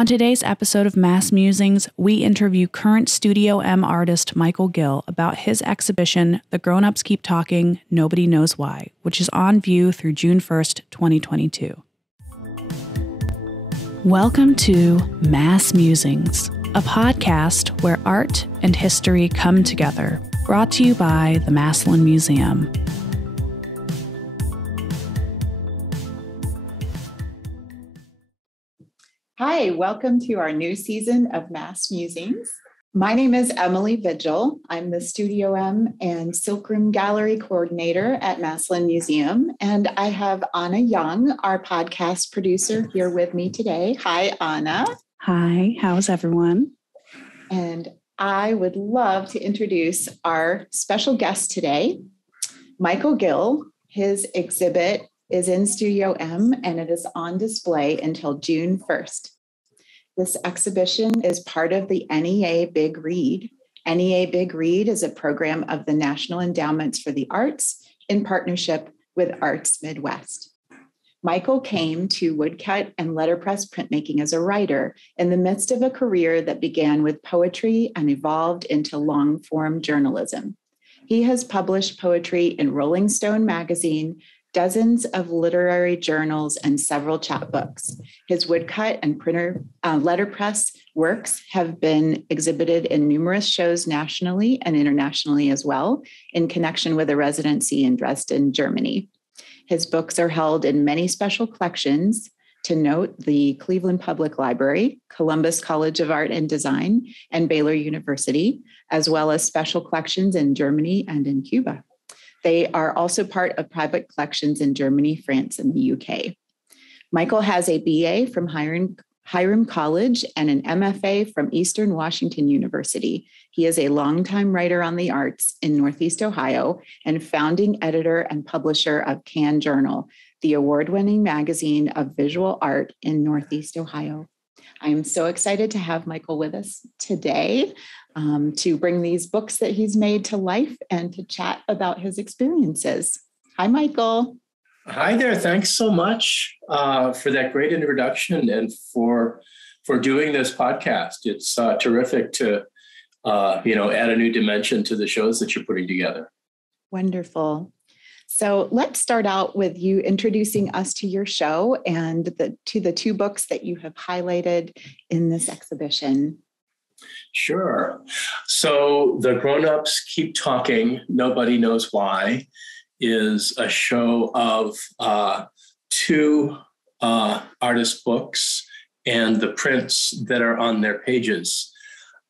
On today's episode of Mass Musings, we interview current Studio M artist Michael Gill about his exhibition, The Grownups Keep Talking, Nobody Knows Why, which is on view through June 1st, 2022. Welcome to Mass Musings, a podcast where art and history come together, brought to you by the Massillon Museum. Hi, welcome to our new season of Mass Musings. My name is Emily Vigil. I'm the Studio M and Silkroom Gallery Coordinator at Massillon Museum. And I have Anna Young, our podcast producer, here with me today. Hi, Anna. Hi, how's everyone? And I would love to introduce our special guest today, Michael Gill. His exhibit is in Studio M, and it is on display until June 1st. This exhibition is part of the NEA Big Read. NEA Big Read is a program of the National Endowments for the Arts in partnership with Arts Midwest. Michael came to woodcut and letterpress printmaking as a writer in the midst of a career that began with poetry and evolved into long-form journalism. He has published poetry in Rolling Stone magazine, dozens of literary journals, and several chapbooks. His woodcut and letterpress works have been exhibited in numerous shows nationally and internationally as well, in connection with a residency in Dresden, Germany. His books are held in many special collections, to note the Cleveland Public Library, Columbus College of Art and Design, and Baylor University, as well as special collections in Germany and in Cuba. They are also part of private collections in Germany, France, and the UK. Michael has a BA from Hiram College and an MFA from Eastern Washington University. He is a longtime writer on the arts in Northeast Ohio and founding editor and publisher of Can Journal, the award-winning magazine of visual art in Northeast Ohio. I am so excited to have Michael with us today to bring these books that he's made to life and to chat about his experiences. Hi, Michael. Hi there. Thanks so much for that great introduction and for doing this podcast. It's terrific to add a new dimension to the shows that you're putting together. Wonderful. So let's start out with you introducing us to your show and to the two books that you have highlighted in this exhibition. Sure. So The Grownups Keep Talking, Nobody Knows Why, is a show of two artist books and the prints that are on their pages.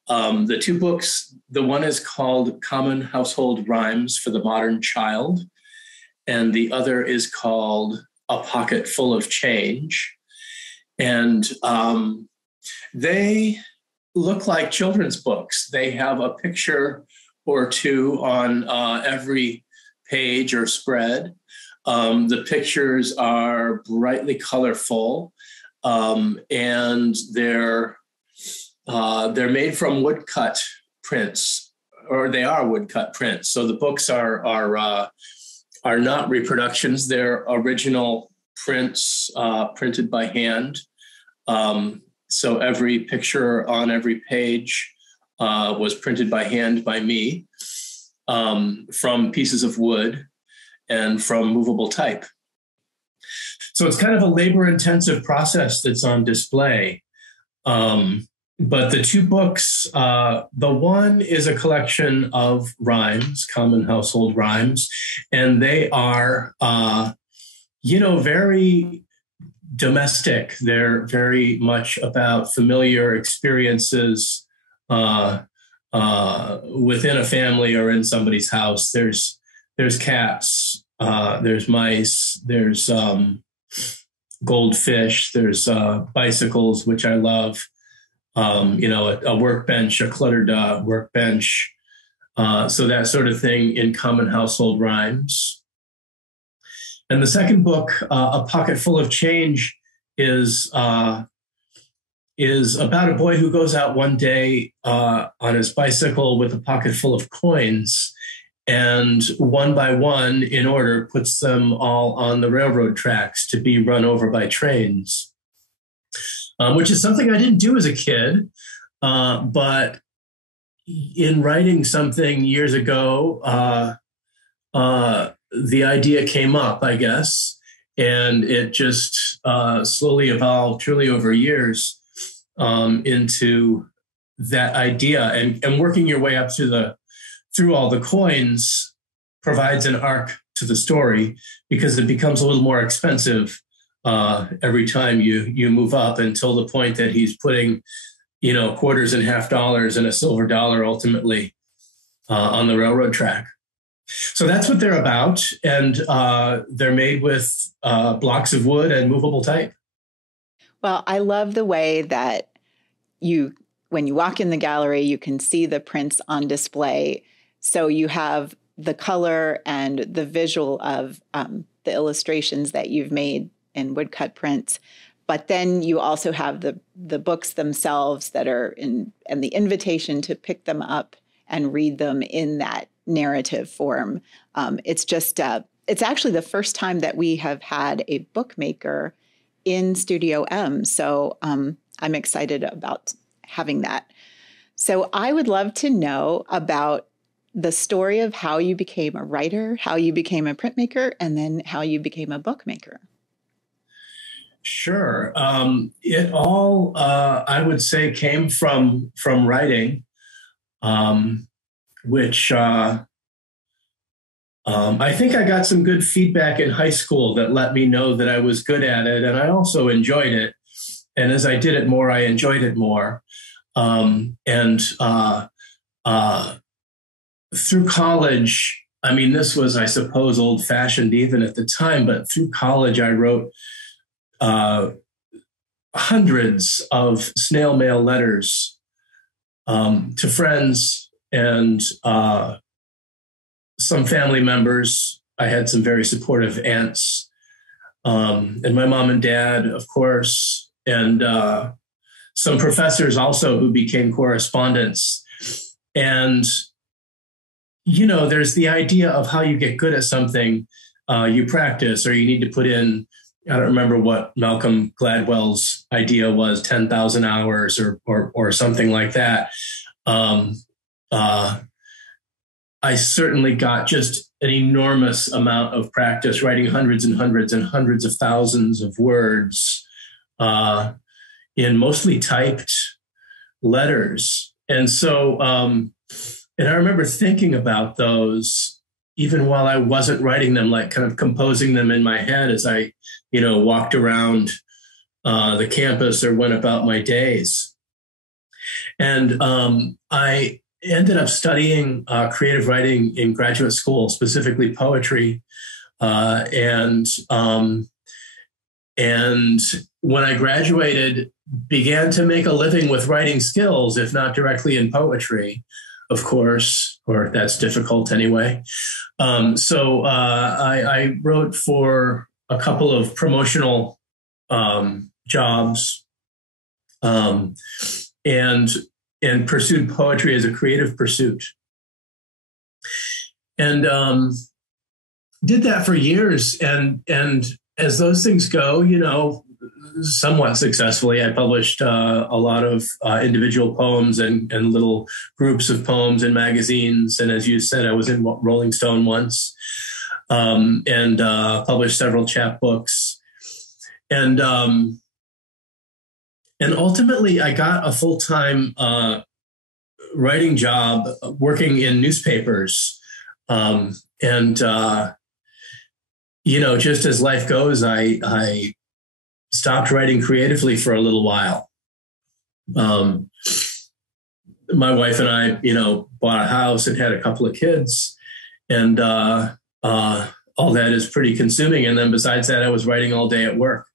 The two books, the one is called Common Household Rhymes for the Modern Child, and the other is called A Pocket Full of Change. And they look like children's books. They have a picture or two on every page or spread. The pictures are brightly colorful, and they're made from woodcut prints, or they are woodcut prints. So the books are not reproductions. They're original prints printed by hand. So every picture on every page was printed by hand by me from pieces of wood and from movable type. So it's kind of a labor-intensive process that's on display. But the two books, the one is a collection of rhymes, common household rhymes, and they are, very domestic. They're very much about familiar experiences within a family or in somebody's house. There's cats, there's mice, there's goldfish, there's bicycles, which I love. A workbench, a cluttered workbench. So that sort of thing in common household rhymes. And the second book, A Pocket Full of Change, is about a boy who goes out one day on his bicycle with a pocket full of coins, and one by one, in order, puts them all on the railroad tracks to be run over by trains. which is something I didn't do as a kid. But in writing something years ago, the idea came up, I guess, and it just slowly evolved, truly over years, into that idea. And working your way up through all the coins provides an arc to the story, because it becomes a little more expensive every time you move up, until the point that he's putting, quarters and half dollars and a silver dollar ultimately on the railroad track. So that's what they're about. And they're made with blocks of wood and movable type. Well, I love the way that when you walk in the gallery, you can see the prints on display. So you have the color and the visual of the illustrations that you've made in woodcut prints. But then you also have the books themselves that are and the invitation to pick them up and read them in that narrative form. It's actually the first time that we have had a bookmaker in Studio M. So I'm excited about having that. So I would love to know about the story of how you became a writer, how you became a printmaker, and then how you became a bookmaker. Sure. It all, I would say, came from writing, which I think I got some good feedback in high school that let me know that I was good at it. And I also enjoyed it. And as I did it more, I enjoyed it more. Through college, I mean, this was, I suppose, old fashioned even at the time, but through college, I wrote hundreds of snail mail letters to friends and some family members. I had some very supportive aunts, and my mom and dad, of course, and some professors also who became correspondents. And, there's the idea of how you get good at something. You practice, or you need to put in, I don't remember what Malcolm Gladwell's idea was, 10,000 hours or something like that. I certainly got just an enormous amount of practice writing hundreds and hundreds and hundreds of thousands of words in mostly typed letters. And so, and I remember thinking about those even while I wasn't writing them, like kind of composing them in my head as I, walked around the campus or went about my days. And I ended up studying creative writing in graduate school, specifically poetry. And when I graduated, began to make a living with writing skills, if not directly in poetry, of course, or that's difficult anyway. So I wrote for a couple of promotional jobs and pursued poetry as a creative pursuit. And did that for years. And as those things go, somewhat successfully, I published a lot of individual poems and little groups of poems in magazines. And as you said, I was in Rolling Stone once and published several chapbooks. And ultimately, I got a full-time writing job working in newspapers. Just as life goes, I stopped writing creatively for a little while. My wife and I, bought a house and had a couple of kids, and all that is pretty consuming. And then besides that, I was writing all day at work.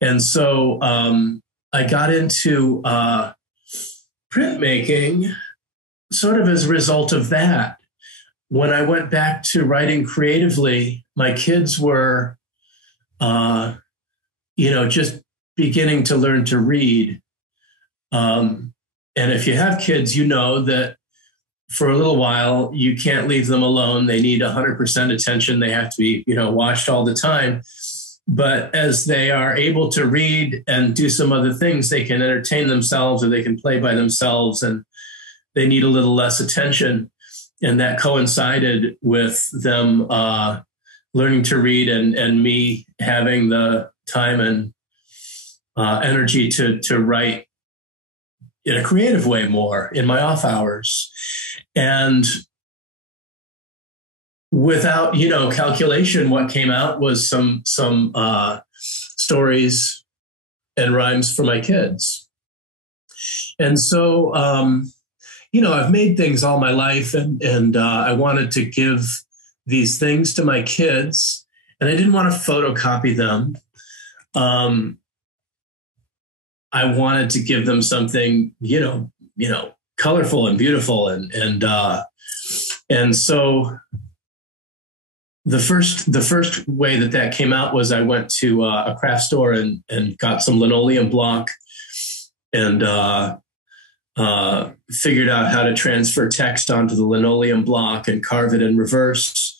And so I got into printmaking sort of as a result of that. When I went back to writing creatively, my kids were, just beginning to learn to read. And if you have kids, you know that for a little while, you can't leave them alone. They need 100% attention. They have to be, watched all the time. But as they are able to read and do some other things, they can entertain themselves or they can play by themselves, and they need a little less attention. And that coincided with them learning to read and me having the time and energy to write in a creative way more in my off hours. And without, calculation, what came out was some stories and rhymes for my kids. And so, I've made things all my life, and I wanted to give these things to my kids, and I didn't want to photocopy them. I wanted to give them something, colorful and beautiful, and so the first way that came out was I went to a craft store and got some linoleum block and figured out how to transfer text onto the linoleum block and carve it in reverse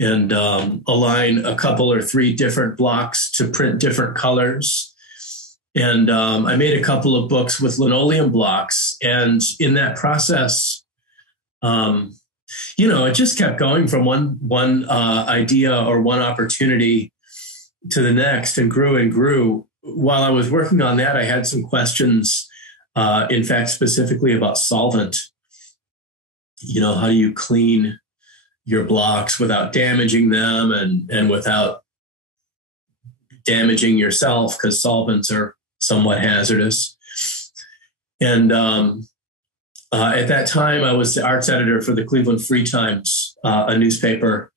and align a couple or three different blocks to print different colors. And I made a couple of books with linoleum blocks. And in that process, it just kept going from one idea or one opportunity to the next, and grew and grew. While I was working on that, I had some questions, in fact, specifically about solvent. How do you clean your blocks without damaging them and without damaging yourself, because solvents are somewhat hazardous. And at that time, I was the arts editor for the Cleveland Free Times, a newspaper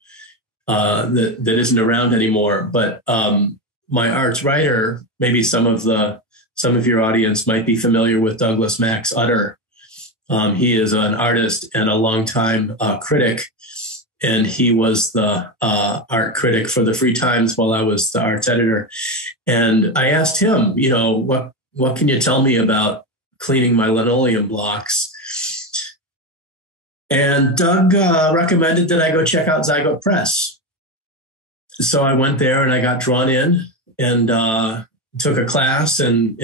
that isn't around anymore. But my arts writer, maybe some of your audience might be familiar with Douglas Max Utter. He is an artist and a longtime critic, and he was the art critic for the Free Times while I was the arts editor. And I asked him, what can you tell me about cleaning my linoleum blocks? And Doug recommended that I go check out Zygote Press. So I went there and I got drawn in and took a class and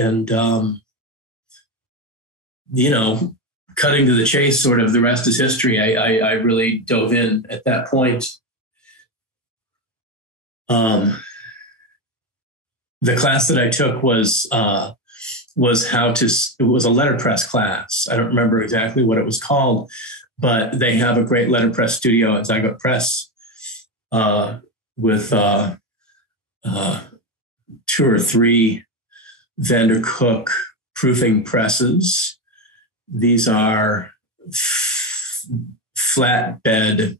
cutting to the chase, sort of the rest is history. I really dove in at that point. The class that I took was it was a letterpress class. I don't remember exactly what it was called, but they have a great letterpress studio at Zygote Press with 2 or 3 Vandercook proofing presses. These are flatbed.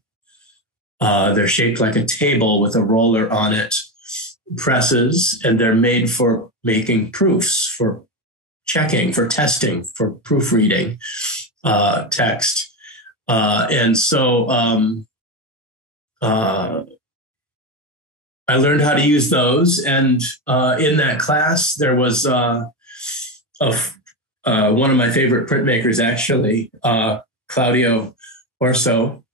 They're shaped like a table with a roller on it, presses, and they're made for making proofs, for checking, for testing, for proofreading text. And so I learned how to use those. And in that class, there was one of my favorite printmakers, actually, Claudio Orso,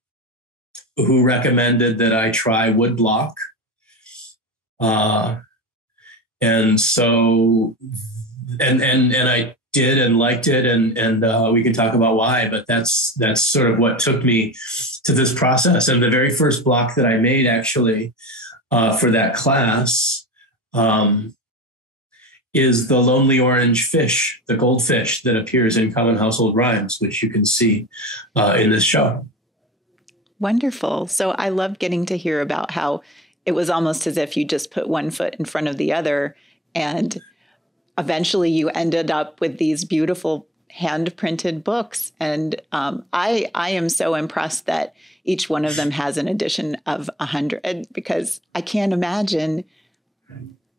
who recommended that I try woodblock. And so, and I did and liked it, and we can talk about why, but that's sort of what took me to this process. And the very first block that I made, actually, for that class, is the lonely orange fish, the goldfish that appears in Common Household Rhymes, which you can see in this show. Wonderful. So I loved getting to hear about how it was almost as if you just put one foot in front of the other, and eventually you ended up with these beautiful hand-printed books. And I am so impressed that each one of them has an edition of 100, because I can't imagine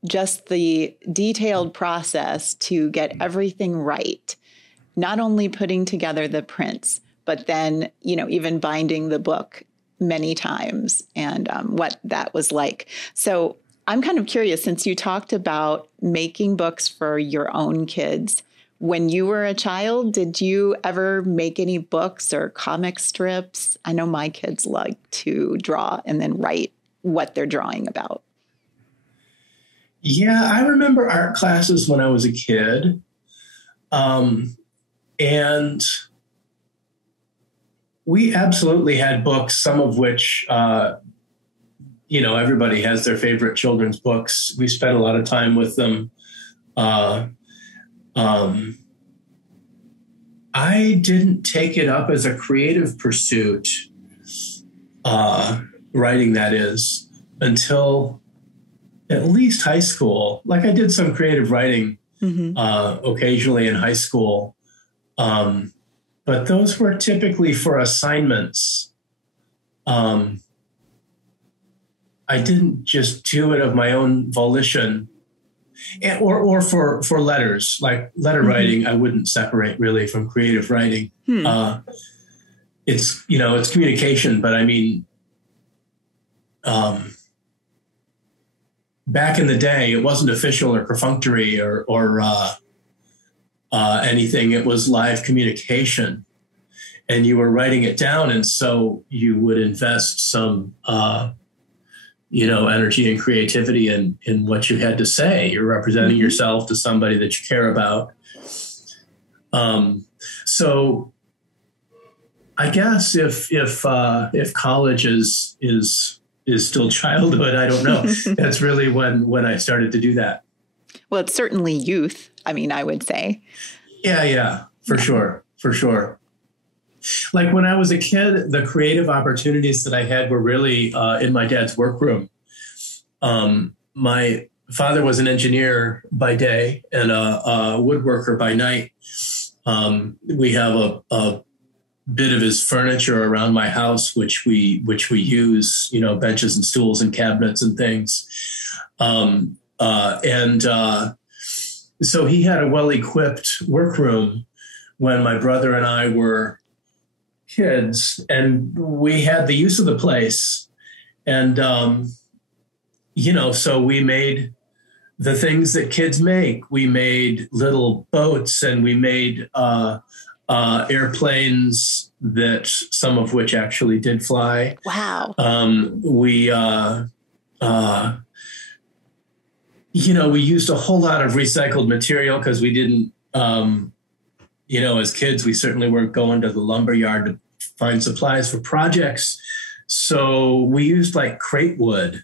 just the detailed process to get everything right. Not only putting together the prints, but then, even binding the book many times, and what that was like. So I'm kind of curious, since you talked about making books for your own kids, when you were a child, did you ever make any books or comic strips? I know my kids like to draw and then write what they're drawing about. Yeah, I remember art classes when I was a kid. And we absolutely had books, some of which, everybody has their favorite children's books. We spent a lot of time with them. I didn't take it up as a creative pursuit, writing that is, until at least high school. Like I did some creative writing occasionally in high school. But those were typically for assignments. I didn't just do it of my own volition, or for letters, like letter writing. I wouldn't separate really from creative writing. It's communication, but I mean, back in the day, it wasn't official or perfunctory or anything. It was live communication, and you were writing it down. And so you would invest some, energy and creativity in what you had to say. You're representing yourself to somebody that you care about. So I guess if college is still childhood, I don't know. That's really when I started to do that. Well, it's certainly youth. I mean, I would say. Yeah, for sure. Like when I was a kid, the creative opportunities that I had were really in my dad's workroom. My father was an engineer by day and a woodworker by night. We have a bit of his furniture around my house, which we use, benches and stools and cabinets and things. So he had a well-equipped workroom when my brother and I were kids, and we had the use of the place. And, so we made the things that kids make. We made little boats, and we made airplanes, that some of which actually did fly. Wow. We used a whole lot of recycled material because we didn't, as kids, we certainly weren't going to the lumber yard to find supplies for projects. So we used like crate wood.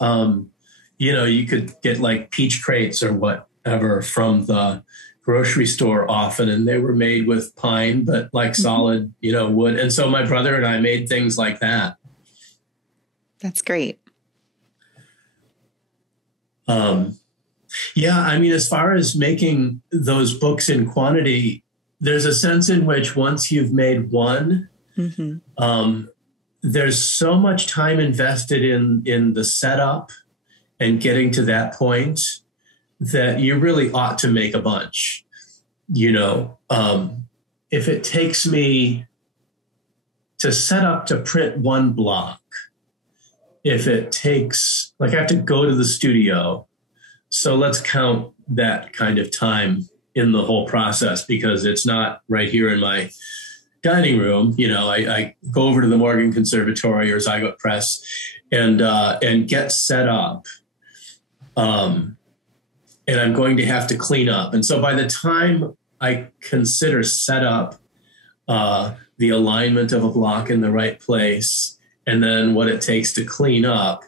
You could get like peach crates or whatever from the grocery store often, and they were made with pine, but like solid, wood. And so my brother and I made things like that. That's great. As far as making those books in quantity, there's a sense in which once you've made one, there's so much time invested in the setup and getting to that point that you really ought to make a bunch. If it takes me to set up to print one block, if it takes, like I have to go to the studio, so let's count that kind of time in the whole process, because it's not right here in my dining room. I go over to the Morgan Conservatory or Zygote Press and get set up. And I'm going to have to clean up. And so by the time I consider set up, the alignment of a block in the right place, and then what it takes to clean up,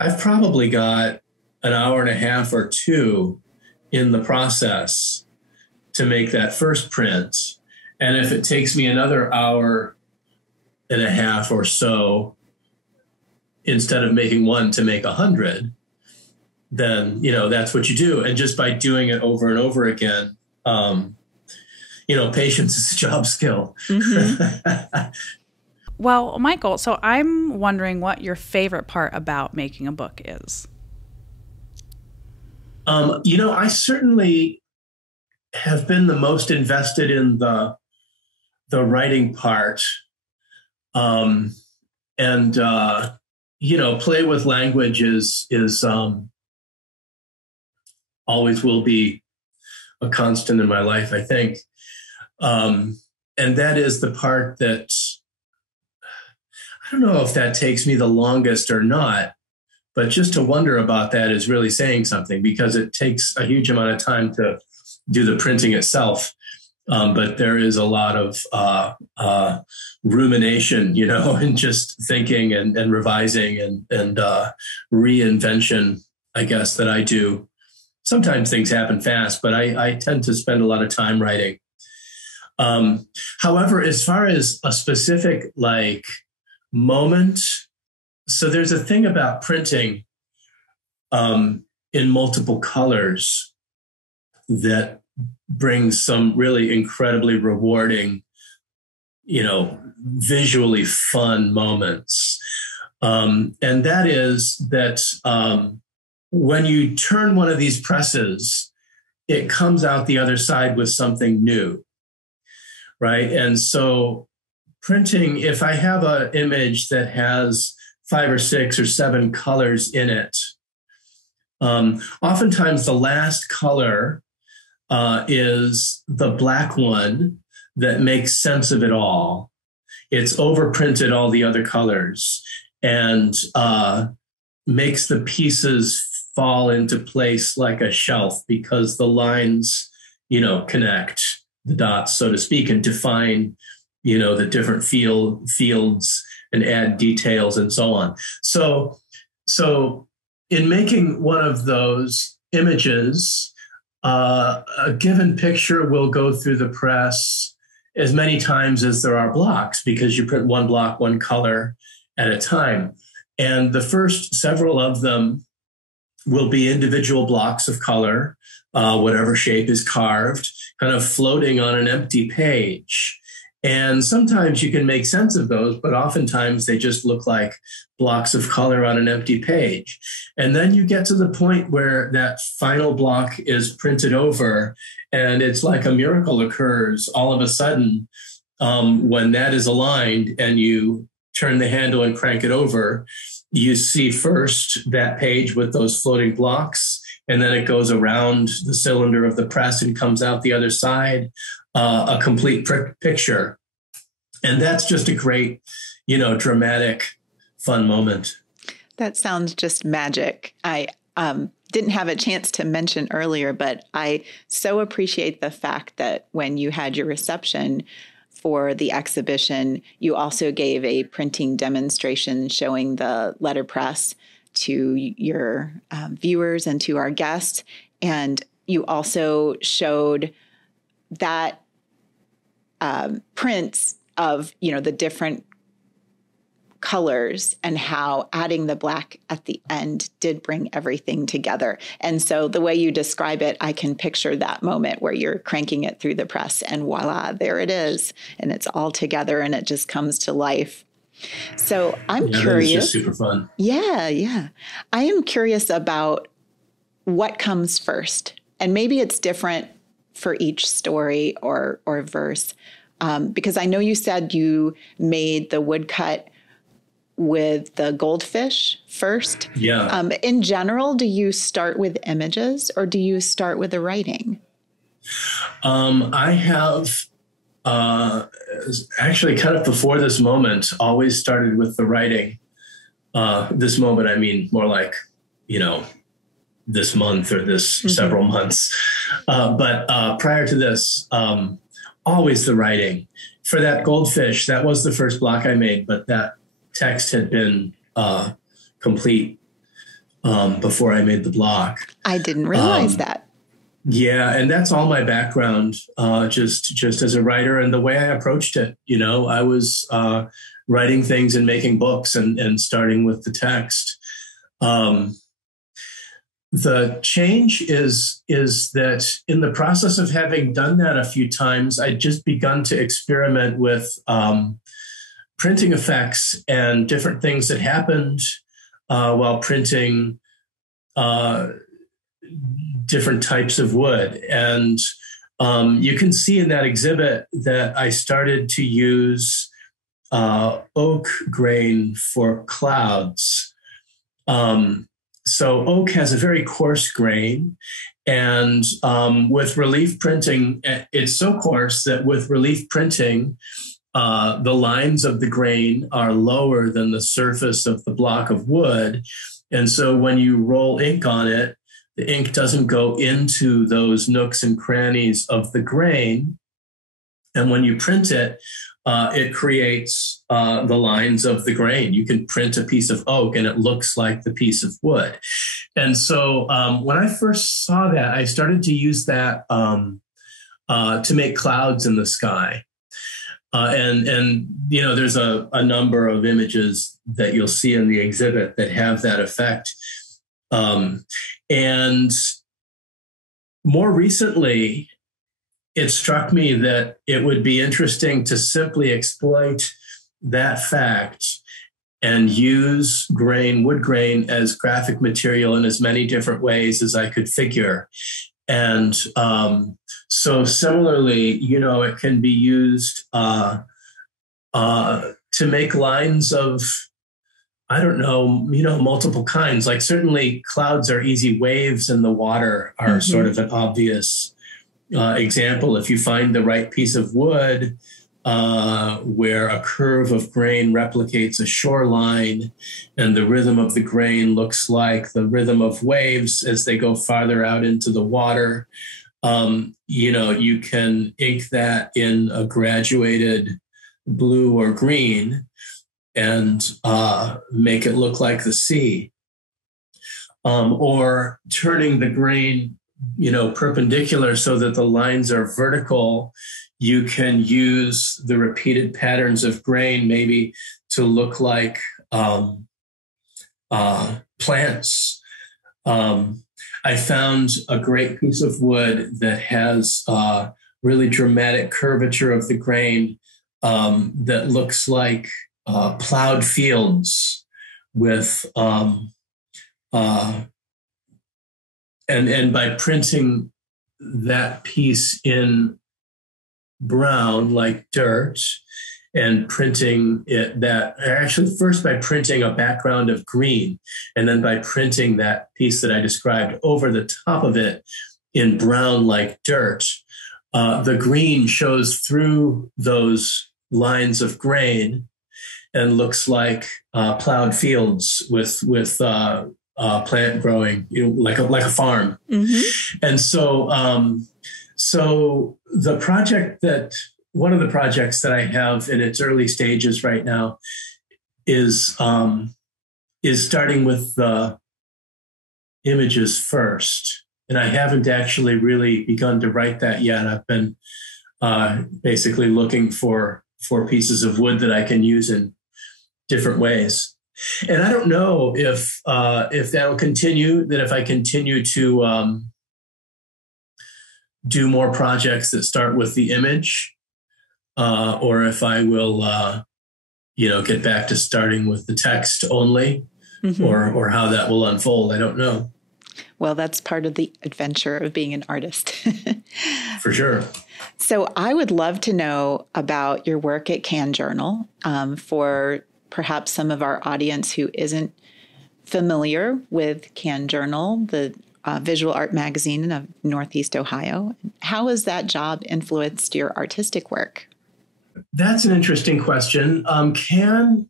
I've probably got an hour and a half or two in the process to make that first print. And if it takes me another hour and a half or so, instead of making one to make 100, then, that's what you do. And just by doing it over and over again, patience is a job skill. Well, Michael, so I'm wondering what your favorite part about making a book is. I certainly have been the most invested in the writing part. Play with language is always will be a constant in my life, I think. And that is the part that, I don't know if that takes me the longest or not, But just to wonder about that is really saying something, because it takes a huge amount of time to do the printing itself. But there is a lot of rumination, and just thinking and revising and reinvention, I guess, that I do. Sometimes things happen fast, but I tend to spend a lot of time writing. However, as far as a specific moment, so there's a thing about printing in multiple colors that brings some really incredibly rewarding, visually fun moments. And that is that when you turn one of these presses, it comes out the other side with something new, right? And so printing, if I have an image that has 5 or 6 or 7 colors in it, oftentimes the last color is the black one that makes sense of it all. It's overprinted all the other colors and makes the pieces fall into place like a shelf, because the lines, connect the dots, so to speak, and define, the different fields and add details and so on. So in making one of those images, a given picture will go through the press as many times as there are blocks, because you print one block, one color at a time. And the first several of them will be individual blocks of color, whatever shape is carved, kind of floating on an empty page. And sometimes you can make sense of those, but oftentimes they just look like blocks of color on an empty page. And then you get to the point where that final block is printed over, and it's like a miracle occurs all of a sudden when that is aligned and you turn the handle and crank it over. You see first that page with those floating blocks, and then it goes around the cylinder of the press and comes out the other side, a complete picture. And that's just a great, dramatic, fun moment. That sounds just magic. I didn't have a chance to mention earlier, but I so appreciate the fact that when you had your reception for the exhibition, you also gave a printing demonstration showing the letterpress to your viewers and to our guests. And you also showed that prints of, the different colors and how adding the black at the end did bring everything together. And so the way you describe it, I can picture that moment where you're cranking it through the press and voila, there it is. And it's all together and it just comes to life. So I'm curious. It's just super fun. Yeah. I am curious about what comes first. And maybe it's different for each story or verse. Because I know you said you made the woodcut with the goldfish first. Yeah. In general, do you start with images or do you start with the writing? I have actually kind of before this moment always started with the writing. This moment, I mean, more like, this month or this several months. But prior to this, always the writing. For that goldfish, that was the first block I made, but that text had been complete before I made the block. I didn't realize that. Yeah, and that's all my background, just as a writer and the way I approached it. I was writing things and making books and starting with the text. The change is that in the process of having done that a few times, I'd just begun to experiment with printing effects and different things that happened while printing different types of wood. And you can see in that exhibit that I started to use oak grain for clouds. So oak has a very coarse grain, and with relief printing, it's so coarse that with relief printing, the lines of the grain are lower than the surface of the block of wood. And so when you roll ink on it, the ink doesn't go into those nooks and crannies of the grain. And when you print it, it creates the lines of the grain. You can print a piece of oak and it looks like the piece of wood. And so when I first saw that, I started to use that to make clouds in the sky. And you know, there's a number of images that you'll see in the exhibit that have that effect. And more recently, it struck me that it would be interesting to simply exploit that fact and use grain, wood grain, as graphic material in as many different ways as I could figure. And so similarly, you know, it can be used to make lines of, I don't know, you know, multiple kinds. Like certainly clouds are easy. Waves in the water are sort of an obvious example. If you find the right piece of wood where a curve of grain replicates a shoreline and the rhythm of the grain looks like the rhythm of waves as they go farther out into the water, you know, you can ink that in a graduated blue or green and make it look like the sea. Or turning the grain, you know, perpendicular so that the lines are vertical. You can use the repeated patterns of grain maybe to look like plants. I found a great piece of wood that has really dramatic curvature of the grain that looks like plowed fields with and by printing that piece in brown like dirt and printing it that actually first by printing a background of green and then by printing that piece that I described over the top of it in brown like dirt, the green shows through those lines of grain and looks like plowed fields with plant growing, you know, like a farm. And so so the project that one of the projects that I have in its early stages right now is starting with the images first. And I haven't actually really begun to write that yet. I've been basically looking for pieces of wood that I can use in different ways. And I don't know if that'll continue, that if I continue to do more projects that start with the image, or if I will, you know, get back to starting with the text only, or how that will unfold. I don't know. Well, that's part of the adventure of being an artist. For sure. So I would love to know about your work at Can Journal, for perhaps some of our audience who isn't familiar with Can Journal, the visual art magazine of Northeast Ohio. How has that job influenced your artistic work? That's an interesting question. CAN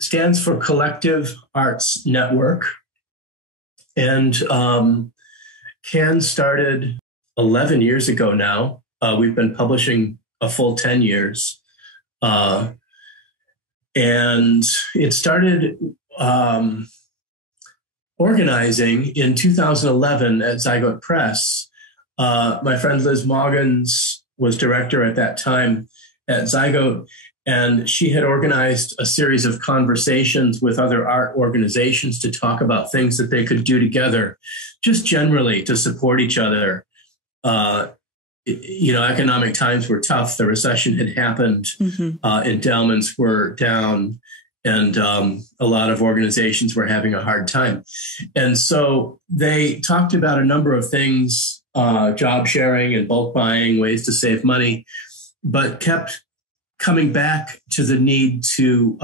stands for Collective Arts Network. And CAN started 11 years ago now. We've been publishing a full 10 years. And it started organizing in 2011 at Zygote Press. My friend Liz Moggins was director at that time at Zygote, and she had organized a series of conversations with other art organizations to talk about things that they could do together, just generally to support each other. You know, economic times were tough. The recession had happened. Endowments were down, and a lot of organizations were having a hard time. And so they talked about a number of things, job sharing and bulk buying, ways to save money, but kept coming back to the need to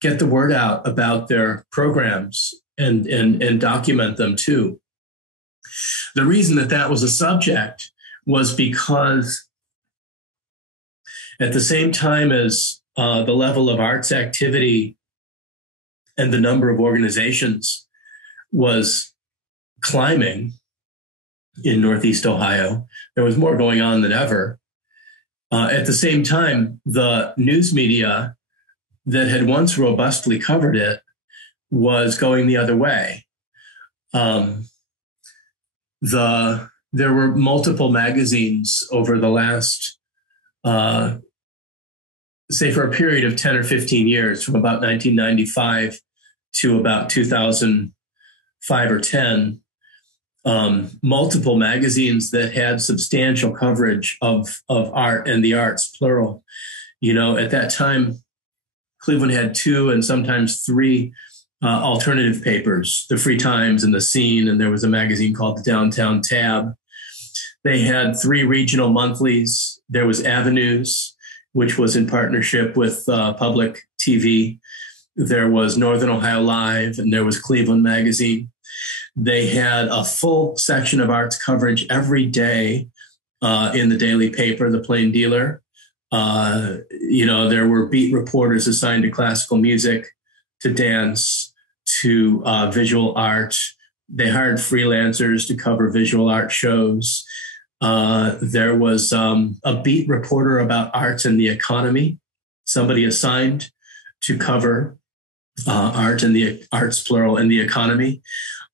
get the word out about their programs and document them too. The reason that was a subject was because at the same time as the level of arts activity and the number of organizations was climbing in Northeast Ohio. There was more going on than ever. At the same time, the news media that had once robustly covered it was going the other way. There were multiple magazines over the last, say for a period of 10 or 15 years, from about 1995 to about 2005 or 10, multiple magazines that had substantial coverage of art and the arts, plural. At that time, Cleveland had 2 and sometimes 3 alternative papers, the Free Times and the Scene, and there was a magazine called the Downtown Tab. They had 3 regional monthlies. There was Avenues, which was in partnership with public TV. There was Northern Ohio Live, and there was Cleveland Magazine. They had a full section of arts coverage every day in the daily paper, The Plain Dealer. There were beat reporters assigned to classical music, to dance, to visual art. They hired freelancers to cover visual art shows. There was a beat reporter about arts and the economy, somebody assigned to cover art and the arts, plural, and the economy.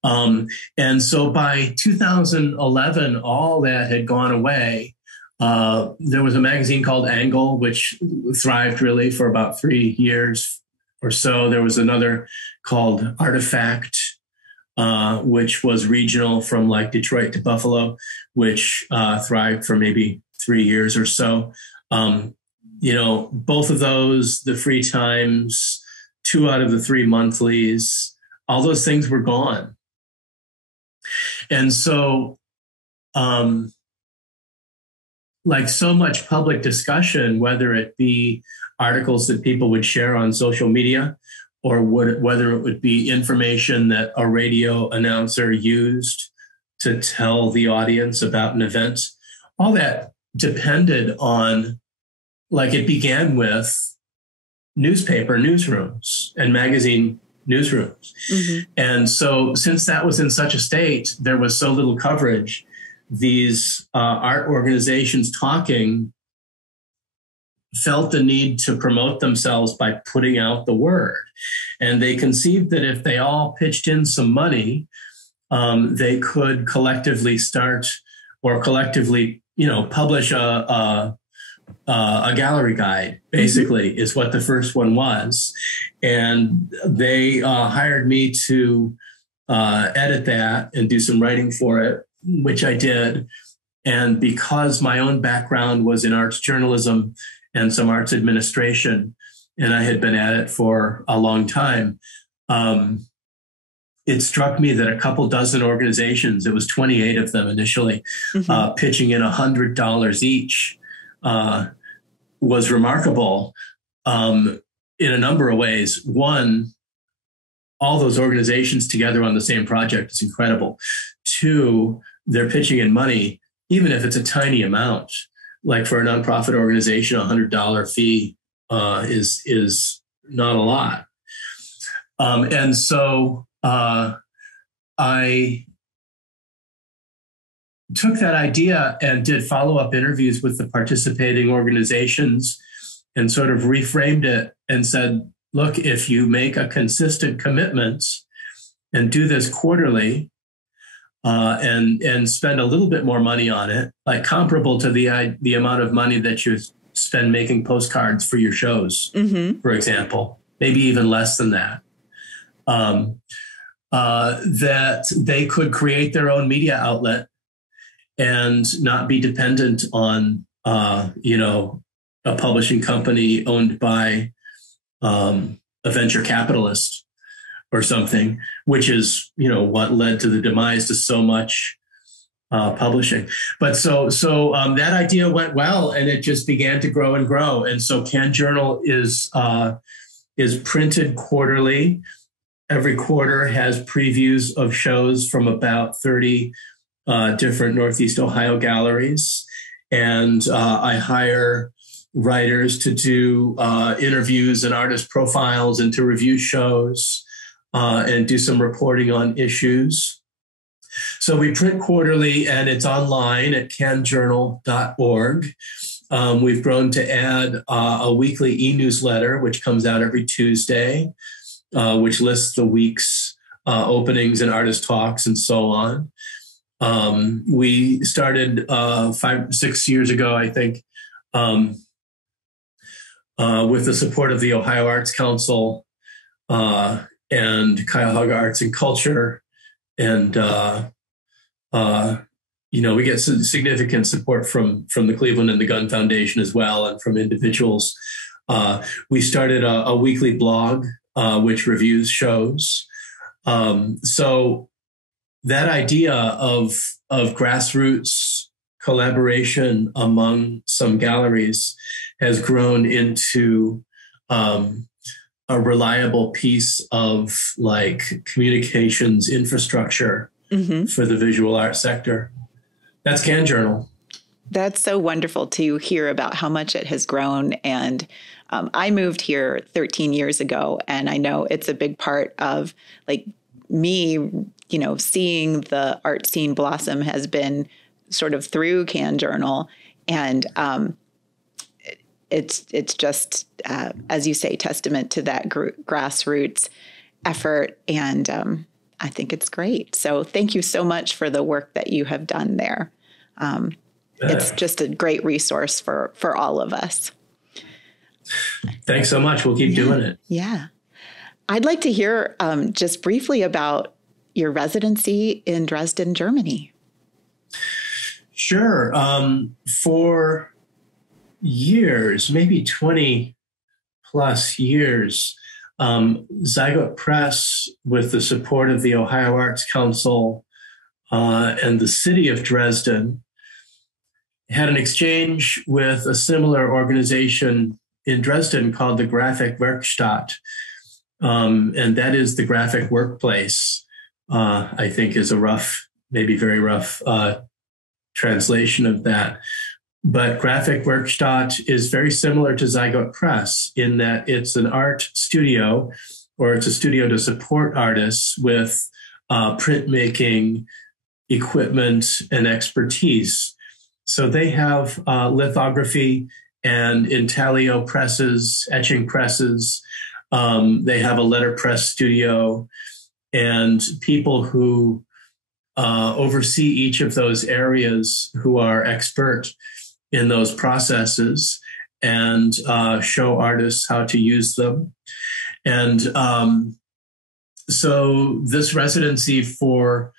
And so by 2011, all that had gone away. There was a magazine called Angle, which thrived really for about 3 years or so. There was another called Artifact, which was regional from like Detroit to Buffalo, which thrived for maybe 3 years or so. Both of those, the Free Times, 2 out of the 3 monthlies, all those things were gone. And so, like so much public discussion, whether it be articles that people would share on social media, or whether it would be information that a radio announcer used to tell the audience about an event, all that depended on, like, it began with newspaper newsrooms and magazine newsrooms. Mm-hmm. And so since that was in such a state, there was so little coverage. These art organizations talking felt the need to promote themselves by putting out the word. And they conceived that if they all pitched in some money, they could collectively start or collectively, publish a gallery guide, basically, is what the first one was. And they hired me to edit that and do some writing for it, which I did. And because my own background was in arts journalism and some arts administration, and I had been at it for a long time, it struck me that a couple dozen organizations, it was 28 of them initially, mm-hmm. Pitching in $100 each, was remarkable in a number of ways. One, all those organizations together on the same project is incredible. 2, they're pitching in money, even if it's a tiny amount. Like for a nonprofit organization, $100 fee is not a lot. And so I took that idea and did follow-up interviews with the participating organizations and sort of reframed it and said, look, if you make a consistent commitment and do this quarterly and spend a little bit more money on it, like comparable to the amount of money that you spend making postcards for your shows, mm-hmm. for example, maybe even less than that, that they could create their own media outlet and not be dependent on, a publishing company owned by a venture capitalist or something, which is, what led to the demise to so much publishing. But so that idea went well, and it just began to grow and grow. And so Can Journal is printed quarterly. Every quarter has previews of shows from about 30 different Northeast Ohio galleries. And I hire writers to do interviews and artist profiles and to review shows. and do some reporting on issues. So we print quarterly, and it's online at canjournal.org. We've grown to add a weekly e-newsletter, which comes out every Tuesday, which lists the week's openings and artist talks and so on. We started 5-6 years ago, I think, with the support of the Ohio Arts Council and Cuyahoga Arts and Culture. And, we get some significant support from the Cleveland and the Gun Foundation as well, and from individuals. We started a weekly blog, which reviews shows. So that idea of grassroots collaboration among some galleries has grown into a reliable piece of like communications infrastructure for the visual art sector. That's Can Journal. That's so wonderful to hear about how much it has grown. And I moved here 13 years ago, and I know it's a big part of like me, seeing the art scene blossom has been sort of through Can Journal. And it's just, as you say, testament to that grassroots effort. And I think it's great. So thank you so much for the work that you have done there. It's just a great resource for all of us. Thanks so much. We'll keep doing it. Yeah. I'd like to hear just briefly about your residency in Dresden, Germany. Sure. For years, maybe 20 plus years, Zygote Press, with the support of the Ohio Arts Council and the city of Dresden, had an exchange with a similar organization in Dresden called the Graphic Werkstatt. And that is the graphic workplace, I think is a rough, maybe very rough translation of that. But Graphic Werkstatt is very similar to Zygote Press in that it's an art studio, or it's a studio to support artists with printmaking equipment and expertise. So they have lithography and intaglio presses, etching presses. They have a letterpress studio, and people who oversee each of those areas who are expert in those processes and show artists how to use them. And so this residency for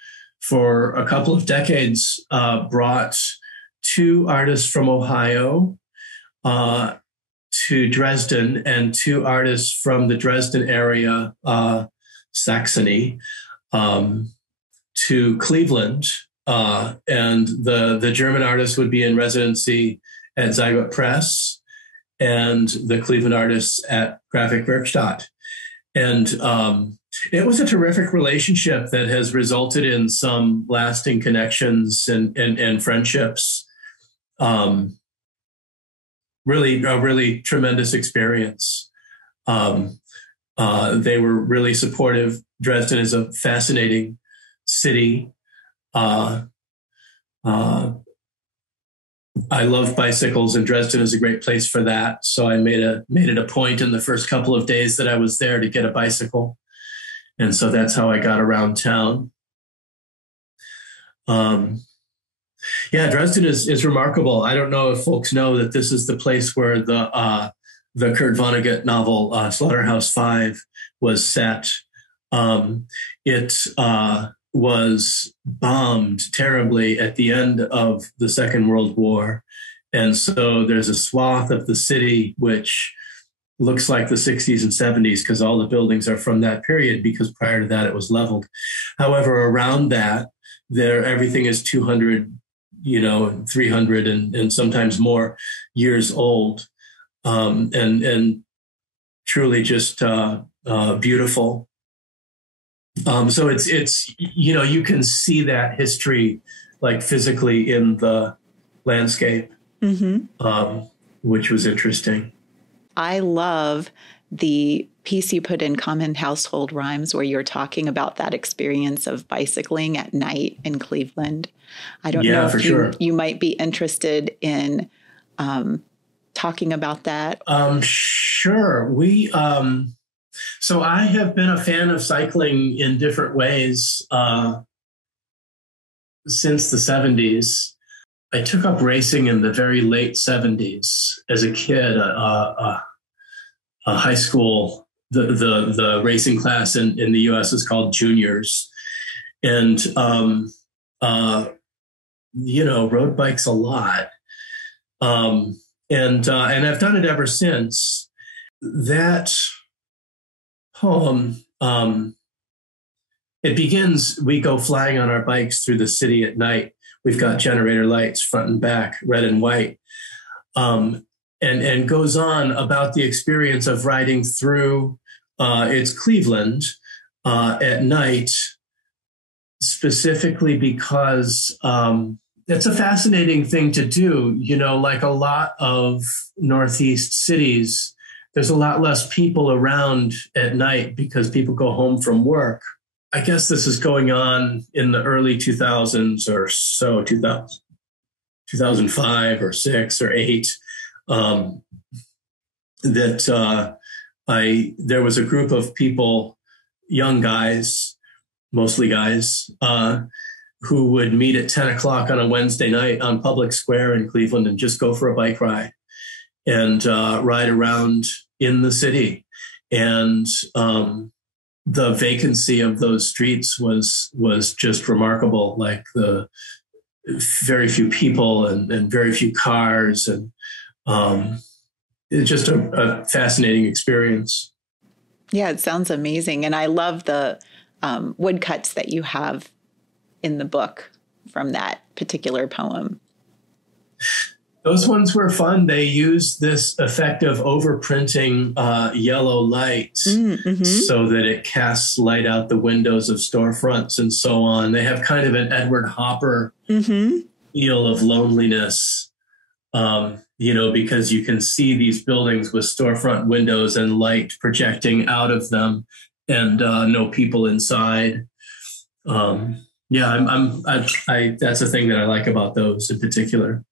a couple of decades brought 2 artists from Ohio to Dresden, and 2 artists from the Dresden area, Saxony, to Cleveland. And the German artists would be in residency at Zygote Press, and the Cleveland artists at Graphic Werkstatt. And it was a terrific relationship that has resulted in some lasting connections and friendships. Really, a really tremendous experience. They were really supportive. Dresden is a fascinating city. I love bicycles, and Dresden is a great place for that. So I made it a point in the first couple of days that I was there to get a bicycle. And so that's how I got around town. Dresden is remarkable. I don't know if folks know that this is the place where the Kurt Vonnegut novel Slaughterhouse-Five was set. It was bombed terribly at the end of the Second World War. And so there's a swath of the city which looks like the 60s and 70s because all the buildings are from that period, because prior to that it was leveled. However, around that, everything is 200, 300 and sometimes more years old, and truly just beautiful. So it's you can see that history like physically in the landscape, which was interesting. I love the piece you put in Common Household Rhymes, where you're talking about that experience of bicycling at night in Cleveland. I don't know if you might be interested in talking about that. Sure. So I have been a fan of cycling in different ways since the 70s. I took up racing in the very late 70s as a kid. A high school, the racing class in the U.S. is called juniors, and rode bikes a lot, and I've done it ever since. That poem, it begins, we go flying on our bikes through the city at night. We've got generator lights front and back, red and white, and goes on about the experience of riding through it's Cleveland at night, specifically because it's a fascinating thing to do. Like a lot of Northeast cities, there's a lot less people around at night because people go home from work. I guess this is going on in the early 2000s or so, 2005 or 6 or 8, that there was a group of people, young guys, mostly guys, who would meet at 10 o'clock on a Wednesday night on Public Square in Cleveland and just go for a bike ride and ride around in the city. And the vacancy of those streets was just remarkable, like the very few people and very few cars, and it's just a fascinating experience. Yeah, it sounds amazing. And I love the woodcuts that you have in the book from that particular poem. Those ones were fun. They used this effect of overprinting yellow light so that it casts light out the windows of storefronts and so on. They have kind of an Edward Hopper feel of loneliness, because you can see these buildings with storefront windows and light projecting out of them and no people inside. That's a thing that I like about those in particular.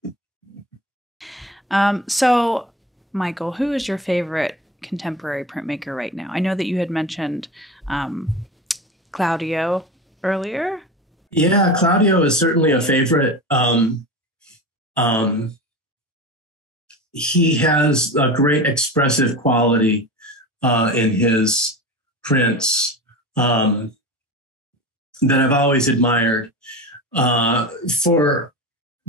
So, Michael, who is your favorite contemporary printmaker right now? I know that you had mentioned Claudio earlier. Yeah, Claudio is certainly a favorite. He has a great expressive quality in his prints that I've always admired. For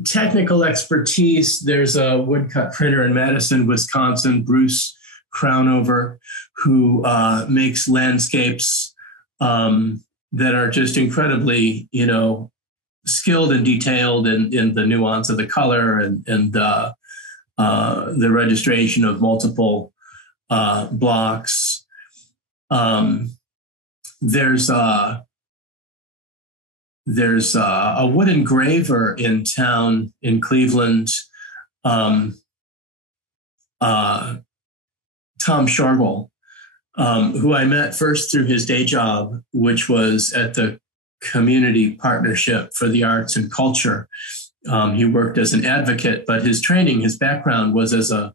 technical expertise, there's a woodcut printer in Madison, Wisconsin, Bruce Crownover, who makes landscapes that are just incredibly, skilled and detailed in the nuance of the color and the registration of multiple blocks. There's a wood engraver in town in Cleveland, Tom Shorgle, who I met first through his day job, which was at the Community Partnership for the Arts and Culture. He worked as an advocate, but his background was as a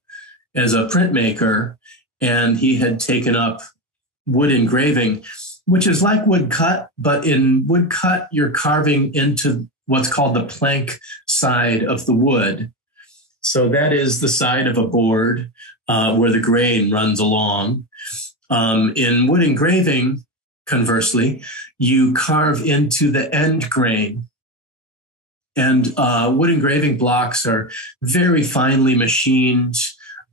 printmaker, and he had taken up wood engraving, which is like woodcut, but in woodcut, you're carving into what's called the plank side of the wood. So that is the side of a board where the grain runs along. In wood engraving, conversely, you carve into the end grain. And wood engraving blocks are very finely machined,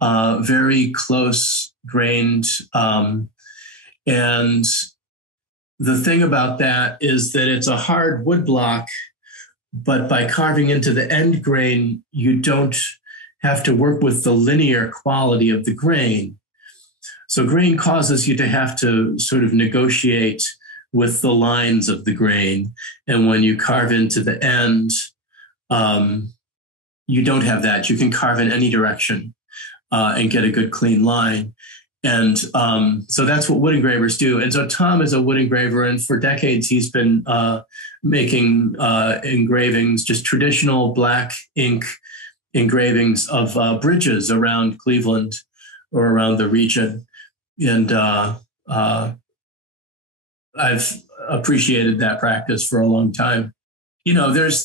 very close grained. And the thing about that is that it's a hard wood block, but by carving into the end grain, you don't have to work with the linear quality of the grain. So grain causes you to have to sort of negotiate with the lines of the grain. And when you carve into the end, you don't have that. You can carve in any direction and get a good clean line. So that's what wood engravers do. And so Tom is a wood engraver, and for decades he's been making engravings, just traditional black ink engravings of bridges around Cleveland or around the region. And I've appreciated that practice for a long time. You know, there's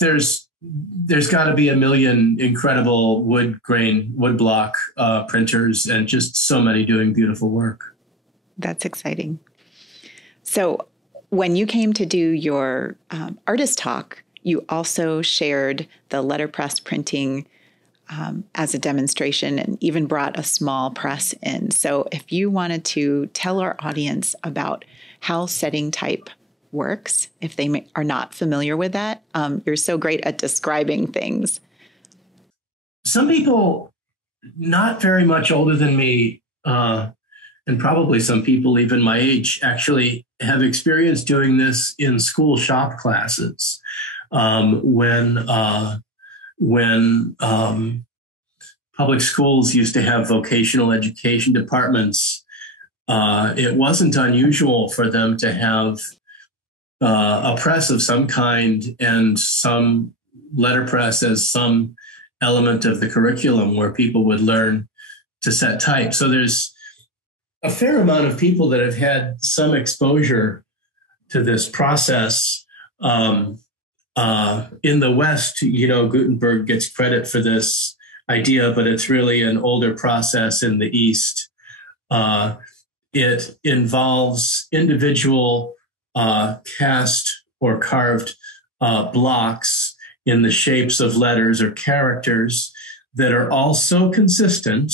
got to be a million incredible wood block printers, and just so many doing beautiful work. That's exciting. So when you came to do your artist talk, you also shared the letterpress printing as a demonstration, and even brought a small press in. So if you wanted to tell our audience about how setting type works, if they are not familiar with that, you're so great at describing things. Some people not very much older than me, and probably some people even my age, actually have experienced doing this in school shop classes. When public schools used to have vocational education departments, it wasn't unusual for them to have a press of some kind and some letterpress as some element of the curriculum where people would learn to set type. So there's a fair amount of people that have had some exposure to this process. In the West, you know, Gutenberg gets credit for this idea, but it's really an older process in the East. It involves individual cast or carved blocks in the shapes of letters or characters that are all so consistent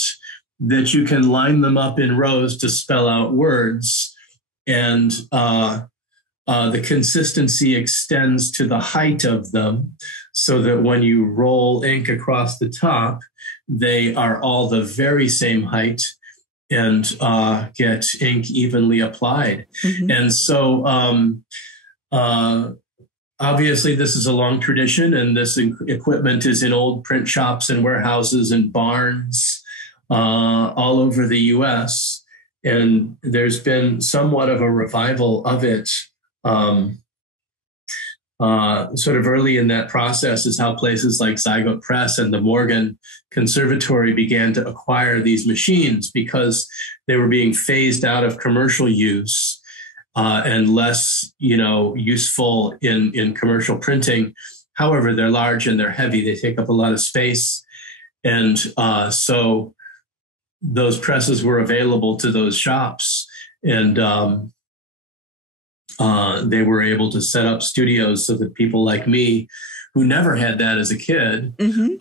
that you can line them up in rows to spell out words. And the consistency extends to the height of them, so that when you roll ink across the top, they are all the very same height and get ink evenly applied. Mm-hmm. And so obviously this is a long tradition, and this equipment is in old print shops and warehouses and barns all over the U.S. And there's been somewhat of a revival of it. Sort of early in that process is how places like Zygote Press and the Morgan Conservatory began to acquire these machines, because they were being phased out of commercial use and less, useful in commercial printing. However, they're large and they're heavy. They take up a lot of space. And so those presses were available to those shops, and they were able to set up studios so that people like me, who never had that as a kid, mm-hmm.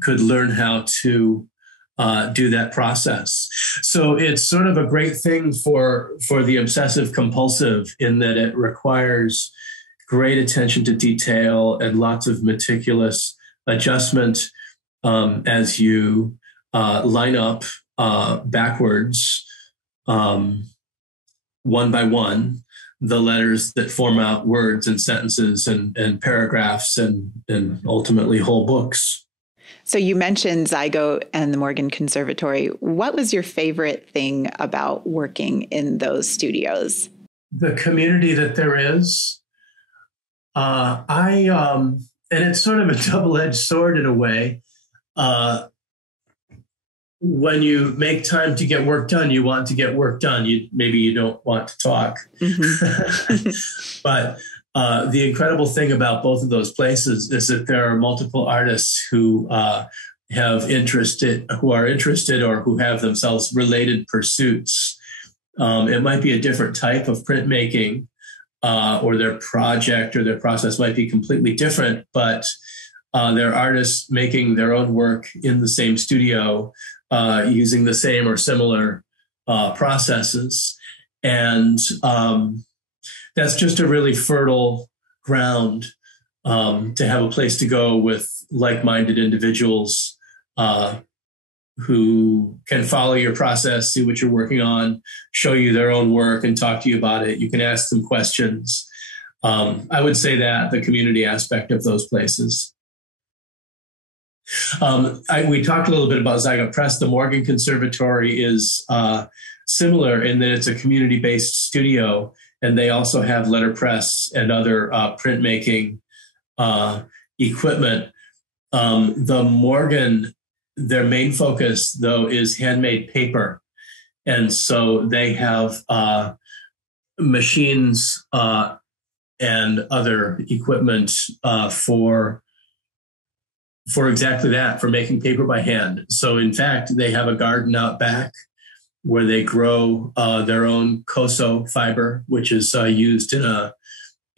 could learn how to do that process. So it's sort of a great thing for the obsessive compulsive, in that it requires great attention to detail and lots of meticulous adjustment as you line up backwards, one by one, the letters that form out words and sentences and paragraphs and ultimately whole books. So you mentioned Zygote and the Morgan Conservatory. What was your favorite thing about working in those studios? The community that there is. And it's sort of a double-edged sword in a way. When you make time to get work done, you want to get work done. Maybe you don't want to talk. Mm-hmm. But the incredible thing about both of those places is that there are multiple artists who are interested or who have themselves related pursuits. It might be a different type of printmaking, or their project or their process might be completely different, but they're artists making their own work in the same studio, using the same or similar processes. And that's just a really fertile ground to have a place to go with like-minded individuals who can follow your process, see what you're working on, show you their own work, and talk to you about it. You can ask them questions. I would say that the community aspect of those places. We talked a little bit about Zygote Press. The Morgan Conservatory is similar in that it's a community-based studio, and they also have letterpress and other printmaking equipment. The Morgan, their main focus, though, is handmade paper. And so they have machines and other equipment for exactly that, for making paper by hand. So in fact, they have a garden out back where they grow their own koso fiber, which is used in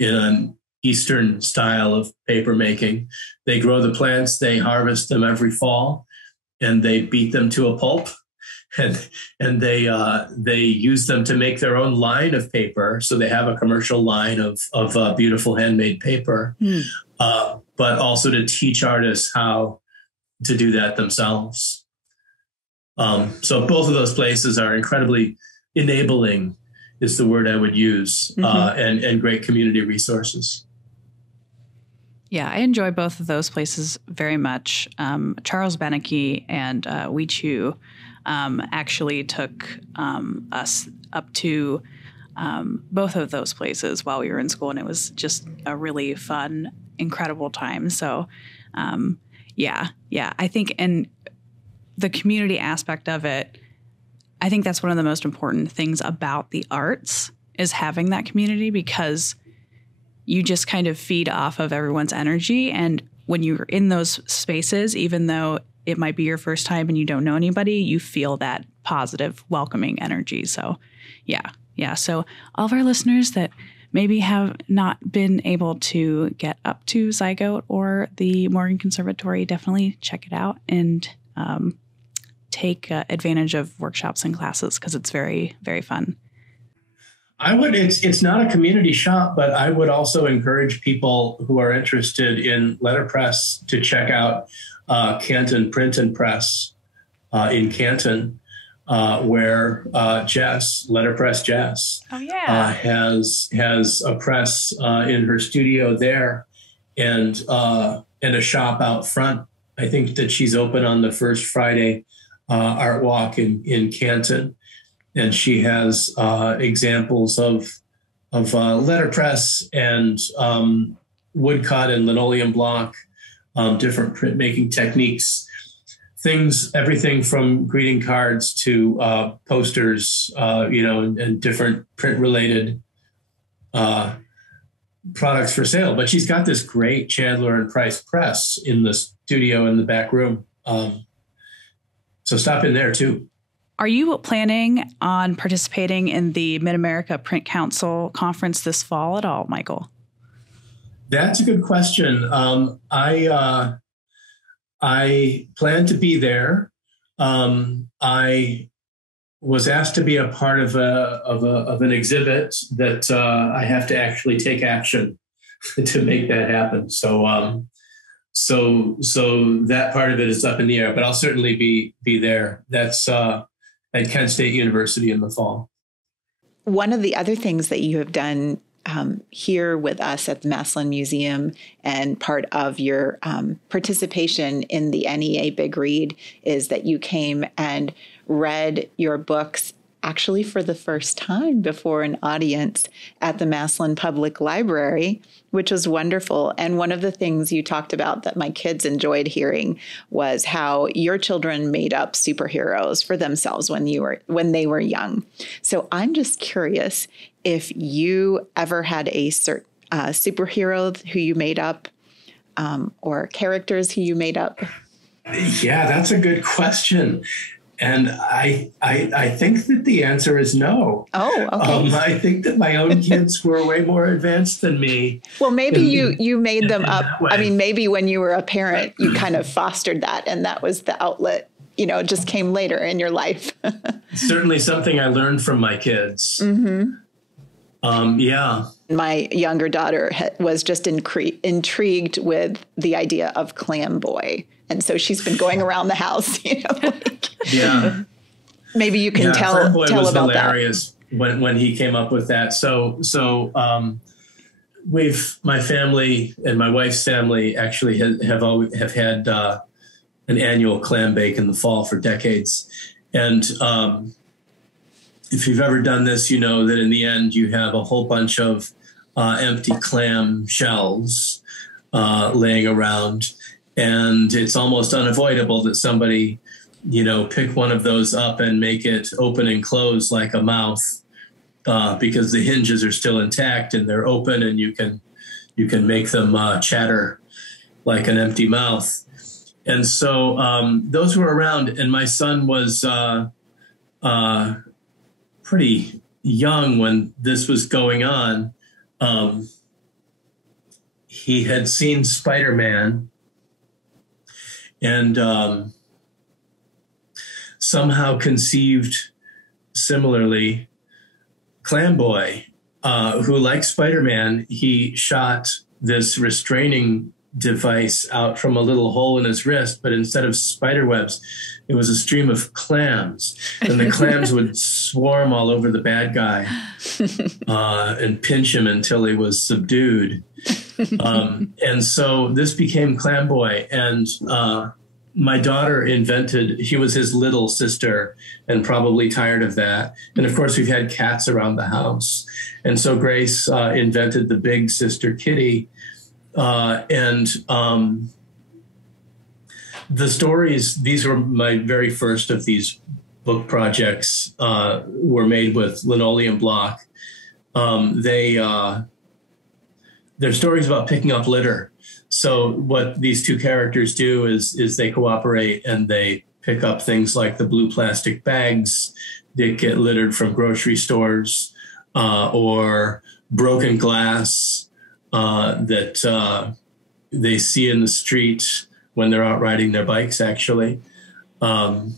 an Eastern style of paper making. They grow the plants, they harvest them every fall, and they beat them to a pulp. And they use them to make their own line of paper. So they have a commercial line of beautiful handmade paper, but also to teach artists how to do that themselves. So both of those places are incredibly enabling, is the word I would use, and great community resources. Yeah, I enjoy both of those places very much. Charles Beneke and Wee Chu actually took us up to both of those places while we were in school, and it was just a really fun, incredible time. So, yeah, I think in the community aspect of it, I think that's one of the most important things about the arts is having that community, because you just kind of feed off of everyone's energy. And when you're in those spaces, even though it might be your first time and you don't know anybody, you feel that positive, welcoming energy. So yeah. So all of our listeners that maybe have not been able to get up to Zygote or the Morgan Conservatory, definitely check it out and take advantage of workshops and classes, because it's very, very fun. It's not a community shop, but I would also encourage people who are interested in letterpress to check out Canton Print and Press in Canton, where Letterpress Jess, has a press in her studio there, and a shop out front. I think that she's open on the first Friday art walk in Canton. And she has examples of letterpress and woodcut and linoleum block, different printmaking techniques, everything from greeting cards to posters, and different print-related products for sale. But she's got this great Chandler and Price press in the studio in the back room. So stop in there too. Are you planning on participating in the Mid-America Print Council conference this fall at all, Michael? That's a good question. I plan to be there. I was asked to be a part of an exhibit that I have to actually take action to make that happen. So that part of it is up in the air, but I'll certainly be there. That's at Kent State University in the fall. One of the other things that you have done here with us at the Massillon Museum, and part of your participation in the NEA Big Read, is that you came and read your books actually for the first time before an audience at the Massillon Public Library, which was wonderful. And one of the things you talked about that my kids enjoyed hearing was how your children made up superheroes for themselves when they were young. So I'm just curious if you ever had a superhero who you made up, or characters who you made up. Yeah, that's a good question. And I think that the answer is no. Oh, okay. I think that my own kids were way more advanced than me. Well, maybe you made them up. I mean, maybe when you were a parent, you kind of fostered that, and that was the outlet, it just came later in your life. Certainly something I learned from my kids. Mm-hmm. Yeah. My younger daughter was just intrigued with the idea of Clamboy. And so she's been going around the house, Yeah. Maybe you can tell was about hilarious that when he came up with that. So my family and my wife's family actually have had an annual clam bake in the fall for decades. And if you've ever done this, you know that in the end you have a whole bunch of empty clam shells laying around. And it's almost unavoidable that somebody, pick one of those up and make it open and close like a mouth, because the hinges are still intact and they're open, and you can make them chatter like an empty mouth. And so those were around, and my son was pretty young when this was going on. He had seen Spider-Man, and somehow conceived similarly Clamboy, who, like Spider-Man, he shot this restraining device out from a little hole in his wrist, but instead of spider webs, it was a stream of clams, and the clams would swarm all over the bad guy and pinch him until he was subdued. And so this became Clamboy, and my daughter he was his little sister and probably tired of that. And of course, we've had cats around the house. And so Grace invented the big sister Kitty. And the stories, these were my very first of these book projects, were made with linoleum block. They're stories about picking up litter. So what these two characters do is they cooperate and they pick up things like the blue plastic bags that get littered from grocery stores, or broken glass that they see in the street when they're out riding their bikes, actually. The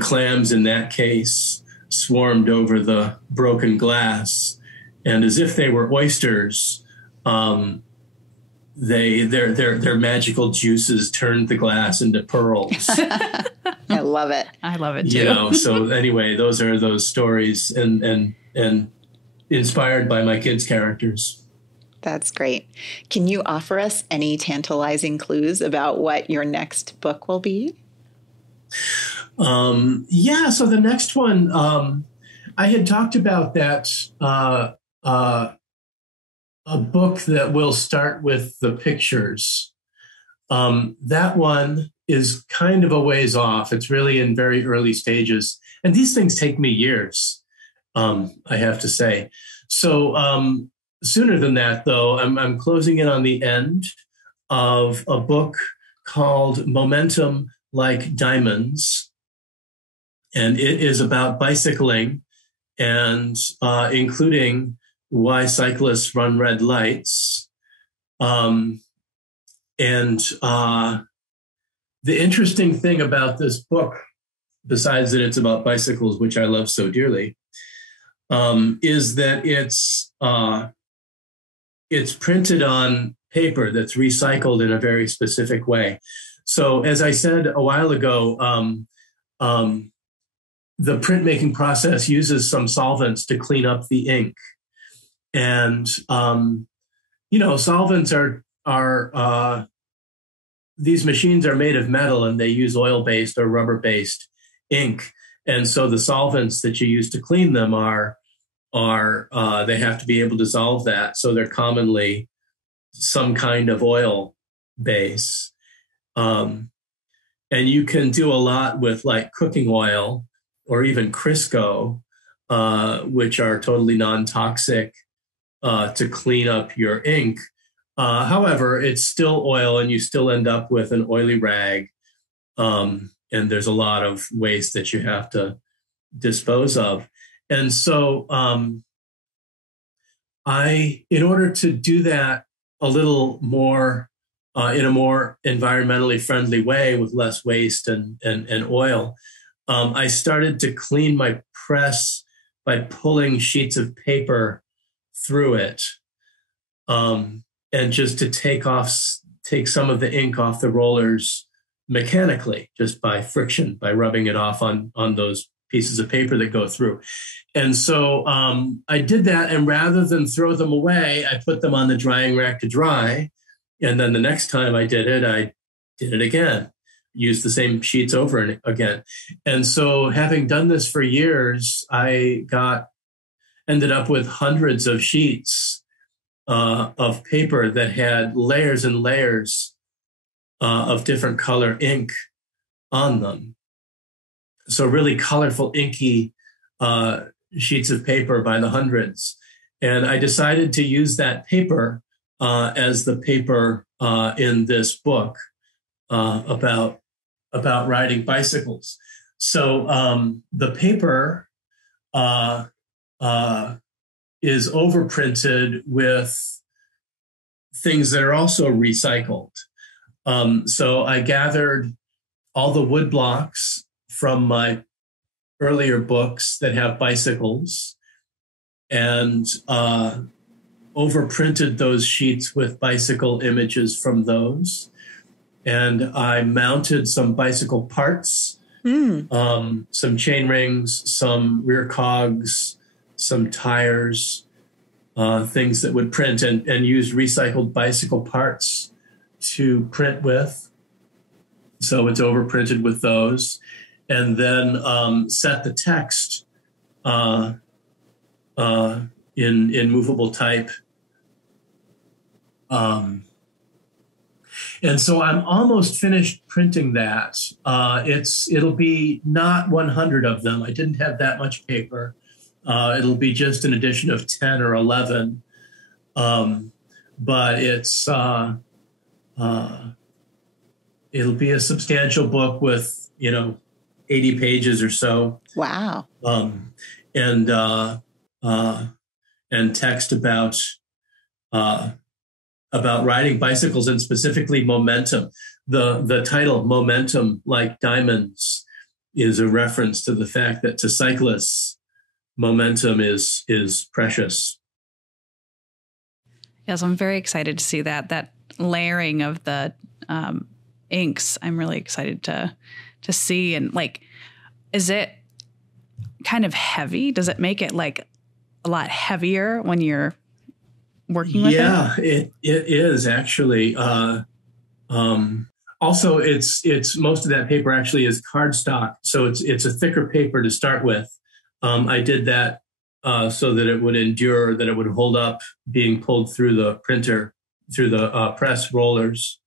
clams in that case swarmed over the broken glass, and as if they were oysters, their magical juices turned the glass into pearls. I love it. I love it too. So anyway, those are those stories, and inspired by my kids' characters. That's great. Can you offer us any tantalizing clues about what your next book will be? So the next one, I had talked about that, a book that will start with the pictures. That one is kind of a ways off. It's really in very early stages. And these things take me years, I have to say. So sooner than that, though, I'm closing in on the end of a book called Momentum Like Diamonds. And it is about bicycling and including why cyclists run red lights. The interesting thing about this book, besides that it's about bicycles, which I love so dearly, is that it's printed on paper that's recycled in a very specific way. So as I said a while ago, the printmaking process uses some solvents to clean up the ink. And, solvents are these machines are made of metal, and they use oil-based or rubber-based ink. And so the solvents that you use to clean them they have to be able to dissolve that. So they're commonly some kind of oil base. And you can do a lot with like cooking oil or even Crisco, which are totally non-toxic to clean up your ink. However, it's still oil, and you still end up with an oily rag. And there's a lot of waste that you have to dispose of. And so in order to do that a little more in a more environmentally friendly way with less waste and oil, I started to clean my press by pulling sheets of paper through it, and just to take some of the ink off the rollers mechanically, just by friction, by rubbing it off on those pieces of paper that go through. And so I did that, and rather than throw them away, I put them on the drying rack to dry. And then the next time I did it, I did it again, used the same sheets over and again. And so having done this for years, I ended up with hundreds of sheets of paper that had layers and layers of different color ink on them. So really colorful, inky sheets of paper by the hundreds. And I decided to use that paper as the paper in this book about riding bicycles. So the paper is overprinted with things that are also recycled. So I gathered all the wood blocks from my earlier books that have bicycles and overprinted those sheets with bicycle images from those. And I mounted some bicycle parts, some chain rings, some rear cogs, some tires, things that would print, and used recycled bicycle parts to print with. So it's overprinted with those. And then set the text in movable type. And so I'm almost finished printing that. It'll be not 100 of them. I didn't have that much paper. It'll be just an edition of 10 or 11. But it'll be a substantial book with, 80 pages or so. Wow. And text about riding bicycles, and specifically momentum. The title, Momentum Like Diamonds, is a reference to the fact that to cyclists, momentum is precious. Yes, I'm very excited to see that layering of the inks. I'm really excited to see. And is it kind of heavy? Does it make it a lot heavier when you're working with it? Yeah, it is actually. Also, it's most of that paper actually is cardstock, so it's a thicker paper to start with. I did that so that it would endure, that it would hold up being pulled through the printer, through the press rollers.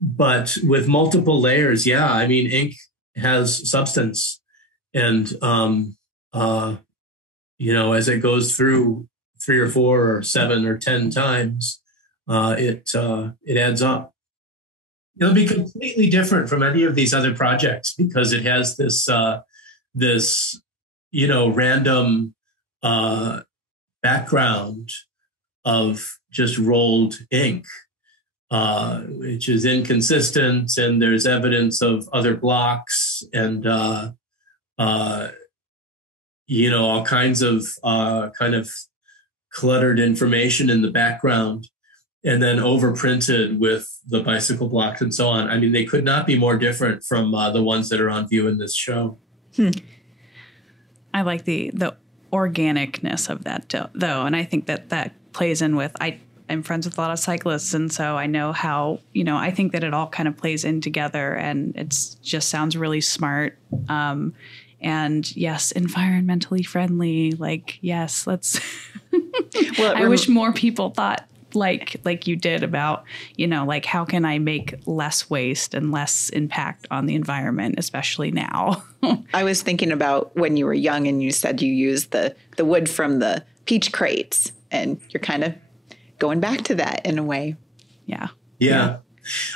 But with multiple layers, ink has substance, and as it goes through 3 or 4 or 7 or 10 times, it adds up. It'll be completely different from any of these other projects because it has this random background of just rolled ink, which is inconsistent, and there's evidence of other blocks and all kinds of kind of cluttered information in the background, and then overprinted with the bicycle blocks and so on. I mean, they could not be more different from the ones that are on view in this show. I like the organicness of that, though, and I think that plays in with I'm friends with a lot of cyclists, and so I know how, I think that it all kind of plays in together, and it's just sounds really smart. And yes, environmentally friendly. Yes, let's. Well, I wish more people thought like you did about, how can I make less waste and less impact on the environment, especially now. I was thinking about when you were young and you said you used the wood from the peach crates, and you're kind of going back to that in a way. Yeah.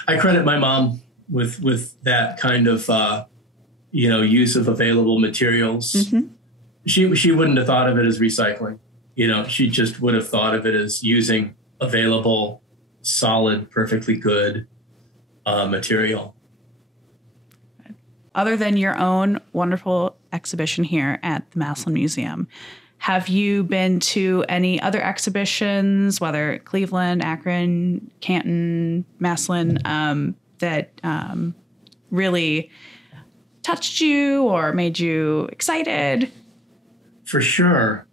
I credit my mom with that kind of, use of available materials. Mm-hmm. She wouldn't have thought of it as recycling. She just would have thought of it as using available, solid, perfectly good material. Other than your own wonderful exhibition here at the Massillon Museum, have you been to any other exhibitions, whether Cleveland, Akron, Canton, Massillon, that really touched you or made you excited? For sure.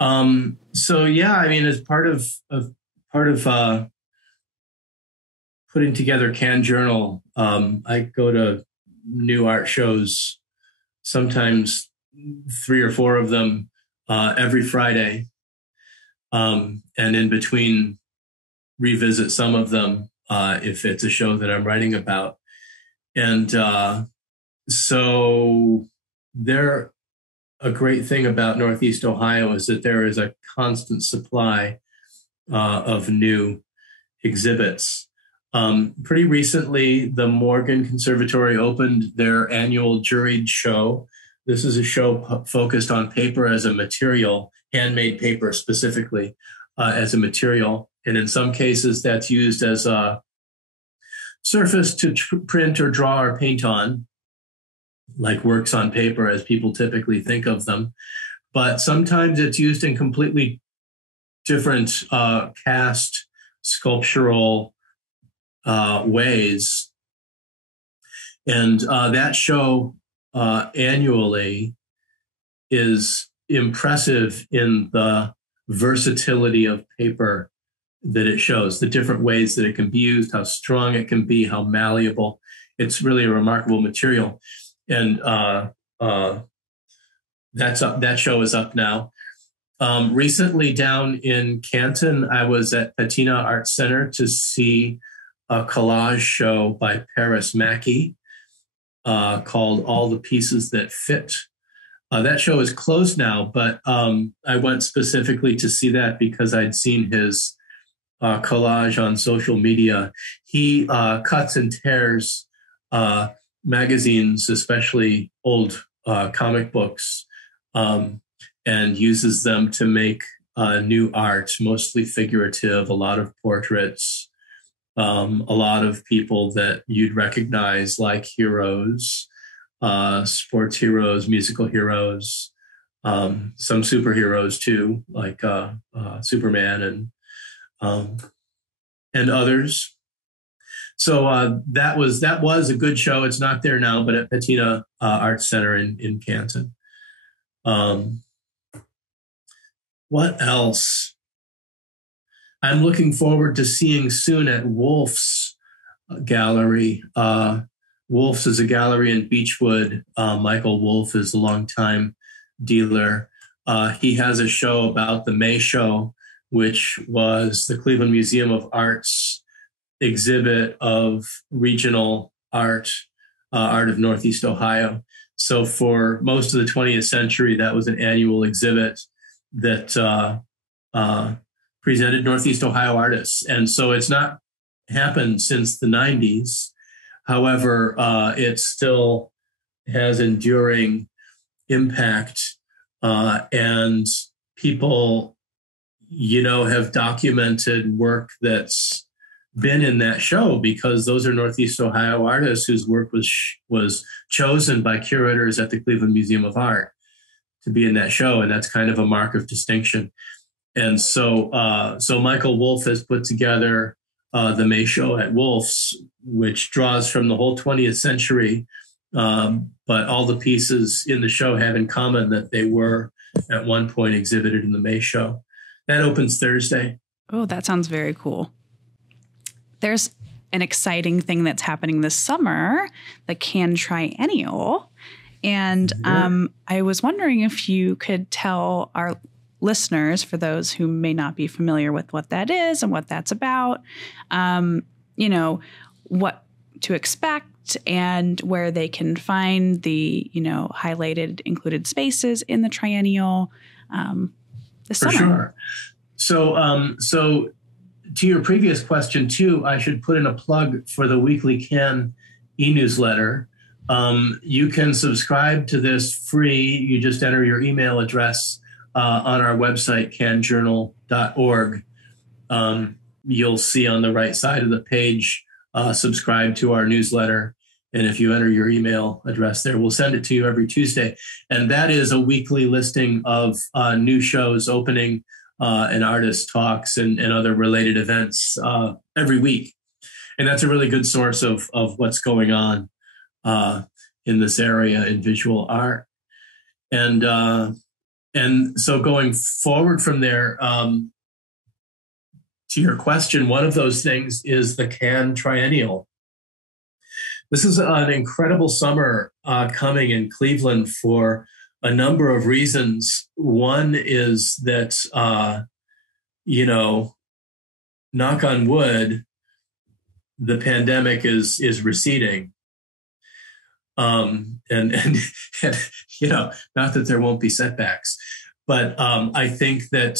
As part of putting together Can Journal. I go to new art shows, sometimes 3 or 4 of them every Friday. And in between, revisit some of them if it's a show that I'm writing about. And so a great thing about Northeast Ohio is that there is a constant supply of new exhibits. Pretty recently, the Morgan Conservatory opened their annual juried show. This is a show focused on paper as a material, handmade paper specifically as a material. And in some cases, that's used as a surface to print or draw or paint on, like works on paper as people typically think of them. But sometimes it's used in completely different cast sculptural ways. And that show annually is impressive in the versatility of paper that it shows, the different ways that it can be used, how strong it can be, how malleable. It's really a remarkable material. And that show is up now. Recently down in Canton, I was at Patina Art Center to see a collage show by Paris Mackey called All the Pieces That Fit. That show is closed now, but I went specifically to see that because I'd seen his collage on social media. He cuts and tears magazines, especially old comic books, and uses them to make new art, mostly figurative, a lot of portraits, a lot of people that you'd recognize like heroes, sports heroes, musical heroes, some superheroes too, like Superman and others. So that was a good show. It's not there now, but at Patina Art Center in Canton. What else? I'm looking forward to seeing soon at Wolf's gallery. Wolf's is a gallery in Beechwood. Michael Wolf is a longtime dealer. He has a show about the May Show, which was the Cleveland Museum of Art's exhibit of regional art, art of Northeast Ohio. So for most of the 20th century, that was an annual exhibit that presented Northeast Ohio artists. And so it's not happened since the 90s. However, it still has enduring impact, and people, have documented work that's been in that show because those are Northeast Ohio artists whose work was chosen by curators at the Cleveland Museum of Art to be in that show, and that's kind of a mark of distinction. And so Michael Wolf has put together the May Show at Wolf's, which draws from the whole 20th century, but all the pieces in the show have in common that they were at one point exhibited in the May Show. That opens Thursday. Oh, that sounds very cool. There's an exciting thing that's happening this summer, the Can Triennial. And I was wondering if you could tell our listeners, for those who may not be familiar with what that is and what that's about, what to expect and where they can find the, highlighted included spaces in the Triennial this summer. For sure. So to your previous question too, I should put in a plug for the weekly Can e-newsletter. You can subscribe to this free. You just enter your email address on our website, canjournal.org. You'll see on the right side of the page, subscribe to our newsletter. And if you enter your email address there, we'll send it to you every Tuesday. And that is a weekly listing of new shows opening and artist talks and other related events every week. And that's a really good source of what's going on in this area in visual art. And so going forward from there, to your question, one of those things is the Cannes Triennial. This is an incredible summer coming in Cleveland for a number of reasons. One is that, knock on wood, the pandemic is receding. And not that there won't be setbacks, but I think that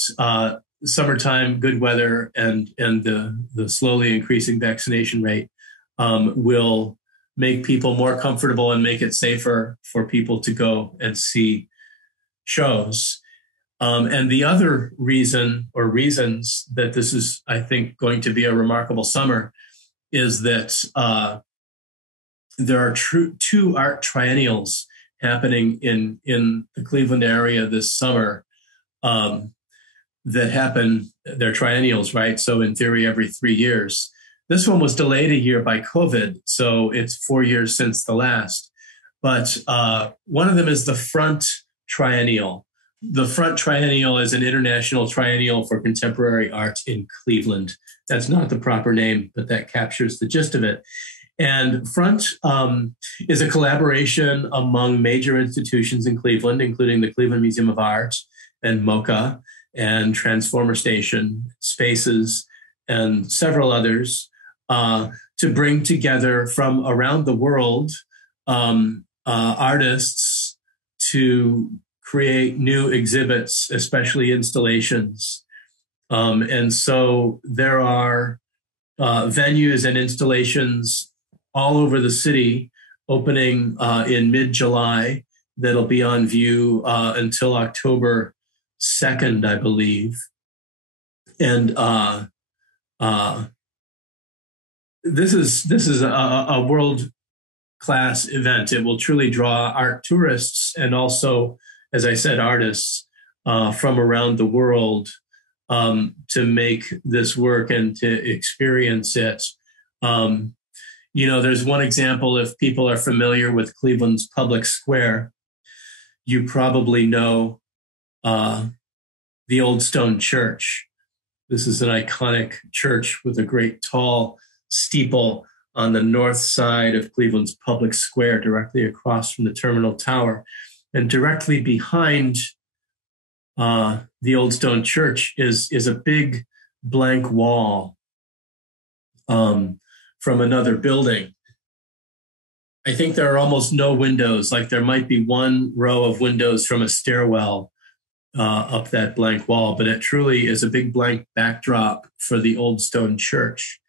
summertime, good weather, and the slowly increasing vaccination rate will make people more comfortable and make it safer for people to go and see shows. And the other reason or reasons that this is, I think, going to be a remarkable summer is that there are two art triennials happening in the Cleveland area this summer that happen, they're triennials, right? So in theory, every 3 years. This one was delayed a year by COVID, so it's 4 years since the last. But one of them is the Front Triennial. The Front Triennial is an international triennial for contemporary art in Cleveland. That's not the proper name, but that captures the gist of it. And Front is a collaboration among major institutions in Cleveland, including the Cleveland Museum of Art and MoCA and Transformer Station, Spaces, and several others, to bring together from around the world artists to create new exhibits, especially installations. And so there are venues and installations all over the city opening in mid-July that'll be on view until October 2nd, I believe. And this is a world-class event. It will truly draw art tourists and also, as I said, artists from around the world to make this work and to experience it. There's one example, if people are familiar with Cleveland's Public Square, you probably know the Old Stone Church. This is an iconic church with a great tall steeple on the north side of Cleveland's Public Square, directly across from the Terminal Tower. And directly behind the Old Stone Church is a big blank wall from another building. I think there are almost no windows, like there might be one row of windows from a stairwell up that blank wall, but it truly is a big blank backdrop for the Old Stone Church.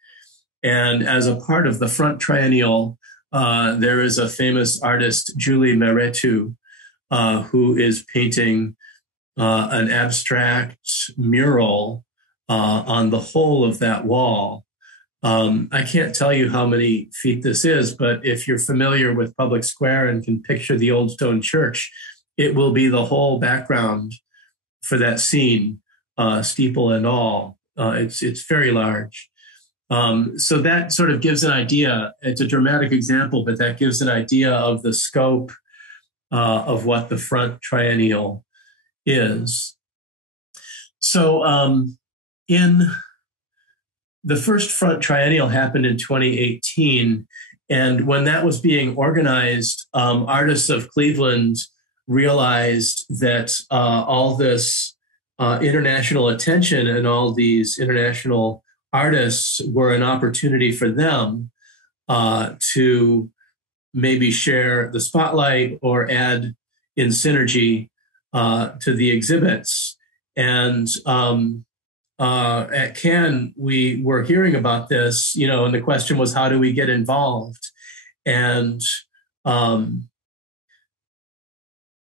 And as a part of the Front Triennial, there is a famous artist, Julie Meretu, who is painting an abstract mural on the whole of that wall. I can't tell you how many feet this is, but if you're familiar with Public Square and can picture the Old Stone Church, it will be the whole background for that scene, steeple and all. It's very large. So that sort of gives an idea. It's a dramatic example, but that gives an idea of the scope of what the Front Triennial is. So in the first Front Triennial happened in 2018. And when that was being organized, artists of Cleveland realized that all this international attention and all these international artists were an opportunity for them to maybe share the spotlight or add in synergy to the exhibits. And at Cannes, we were hearing about this, and the question was, how do we get involved? And,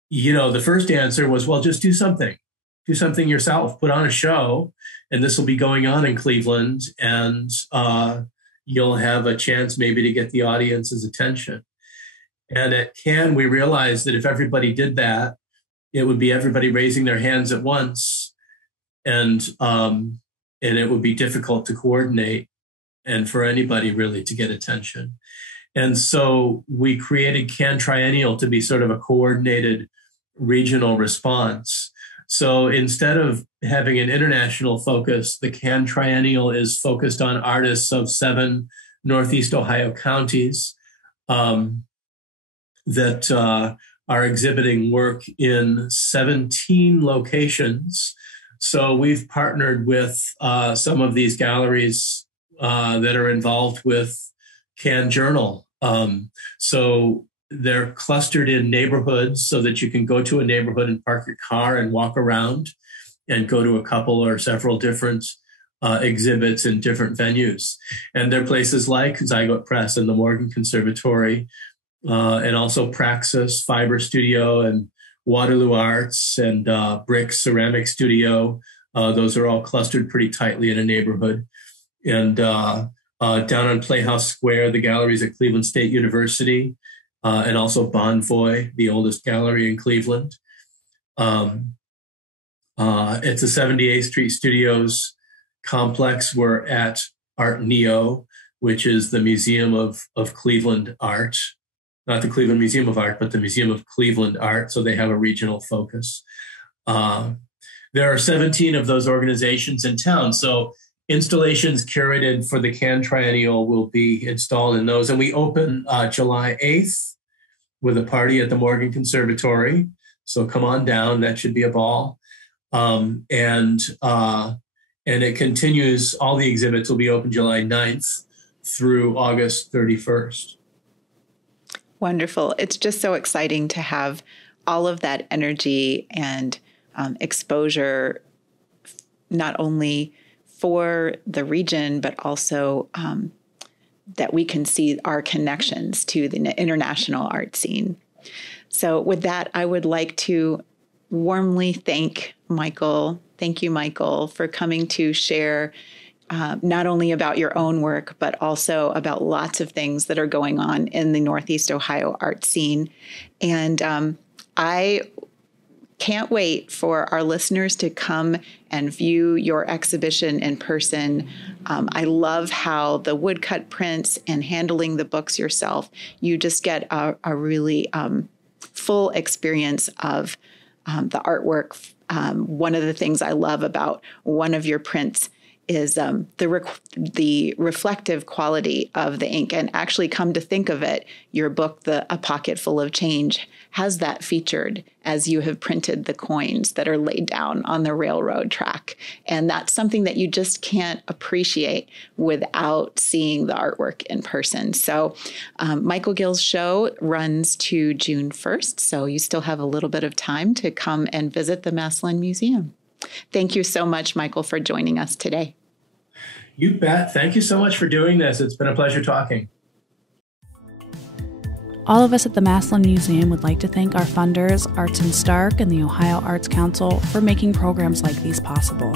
the first answer was, well, just do something yourself, put on a show, and this will be going on in Cleveland, and you'll have a chance maybe to get the audience's attention. And at Cannes, we realized that if everybody did that, it would be everybody raising their hands at once, and it would be difficult to coordinate and for anybody really to get attention. And so we created Cannes Triennial to be sort of a coordinated regional response. So instead of having an international focus, the Can Triennial is focused on artists of 7 Northeast Ohio counties that are exhibiting work in 17 locations. So we've partnered with some of these galleries that are involved with Can Journal. So they're clustered in neighborhoods so that you can go to a neighborhood and park your car and walk around and go to a couple or several different exhibits in different venues. And they're places like Zygote Press and the Morgan Conservatory, and also Praxis, Fiber Studio, and Waterloo Arts, and Brick Ceramic Studio. Those are all clustered pretty tightly in a neighborhood. And down on Playhouse Square, the galleries at Cleveland State University, and also Bonvoy, the oldest gallery in Cleveland. It's a 78th Street Studios complex. We're at Art Neo, which is the Museum of Cleveland Art. Not the Cleveland Museum of Art, but the Museum of Cleveland Art. So they have a regional focus. There are 17 of those organizations in town. So installations curated for the Can Triennial will be installed in those. And we open July 8th with a party at the Morgan Conservatory. So come on down. That should be a ball. And it continues. All the exhibits will be open July 9th through August 31st. Wonderful. It's just so exciting to have all of that energy and exposure, not only for the region, but also that we can see our connections to the international art scene. So with that, I would like to warmly thank Michael. Thank you, Michael, for coming to share not only about your own work, but also about lots of things that are going on in the Northeast Ohio art scene. And I can't wait for our listeners to come and view your exhibition in person. I love how the woodcut prints and handling the books yourself, you just get a really full experience of the artwork. One of the things I love about one of your prints is the reflective quality of the ink. And actually, come to think of it, your book, A Pocket Full of Change, has that featured as you have printed the coins that are laid down on the railroad track. And that's something that you just can't appreciate without seeing the artwork in person. So Michael Gill's show runs to June 1st. So you still have a little bit of time to come and visit the Massillon Museum. Thank you so much, Michael, for joining us today. You bet. Thank you so much for doing this. It's been a pleasure talking. All of us at the Massillon Museum would like to thank our funders, Arts and Stark and the Ohio Arts Council, for making programs like these possible.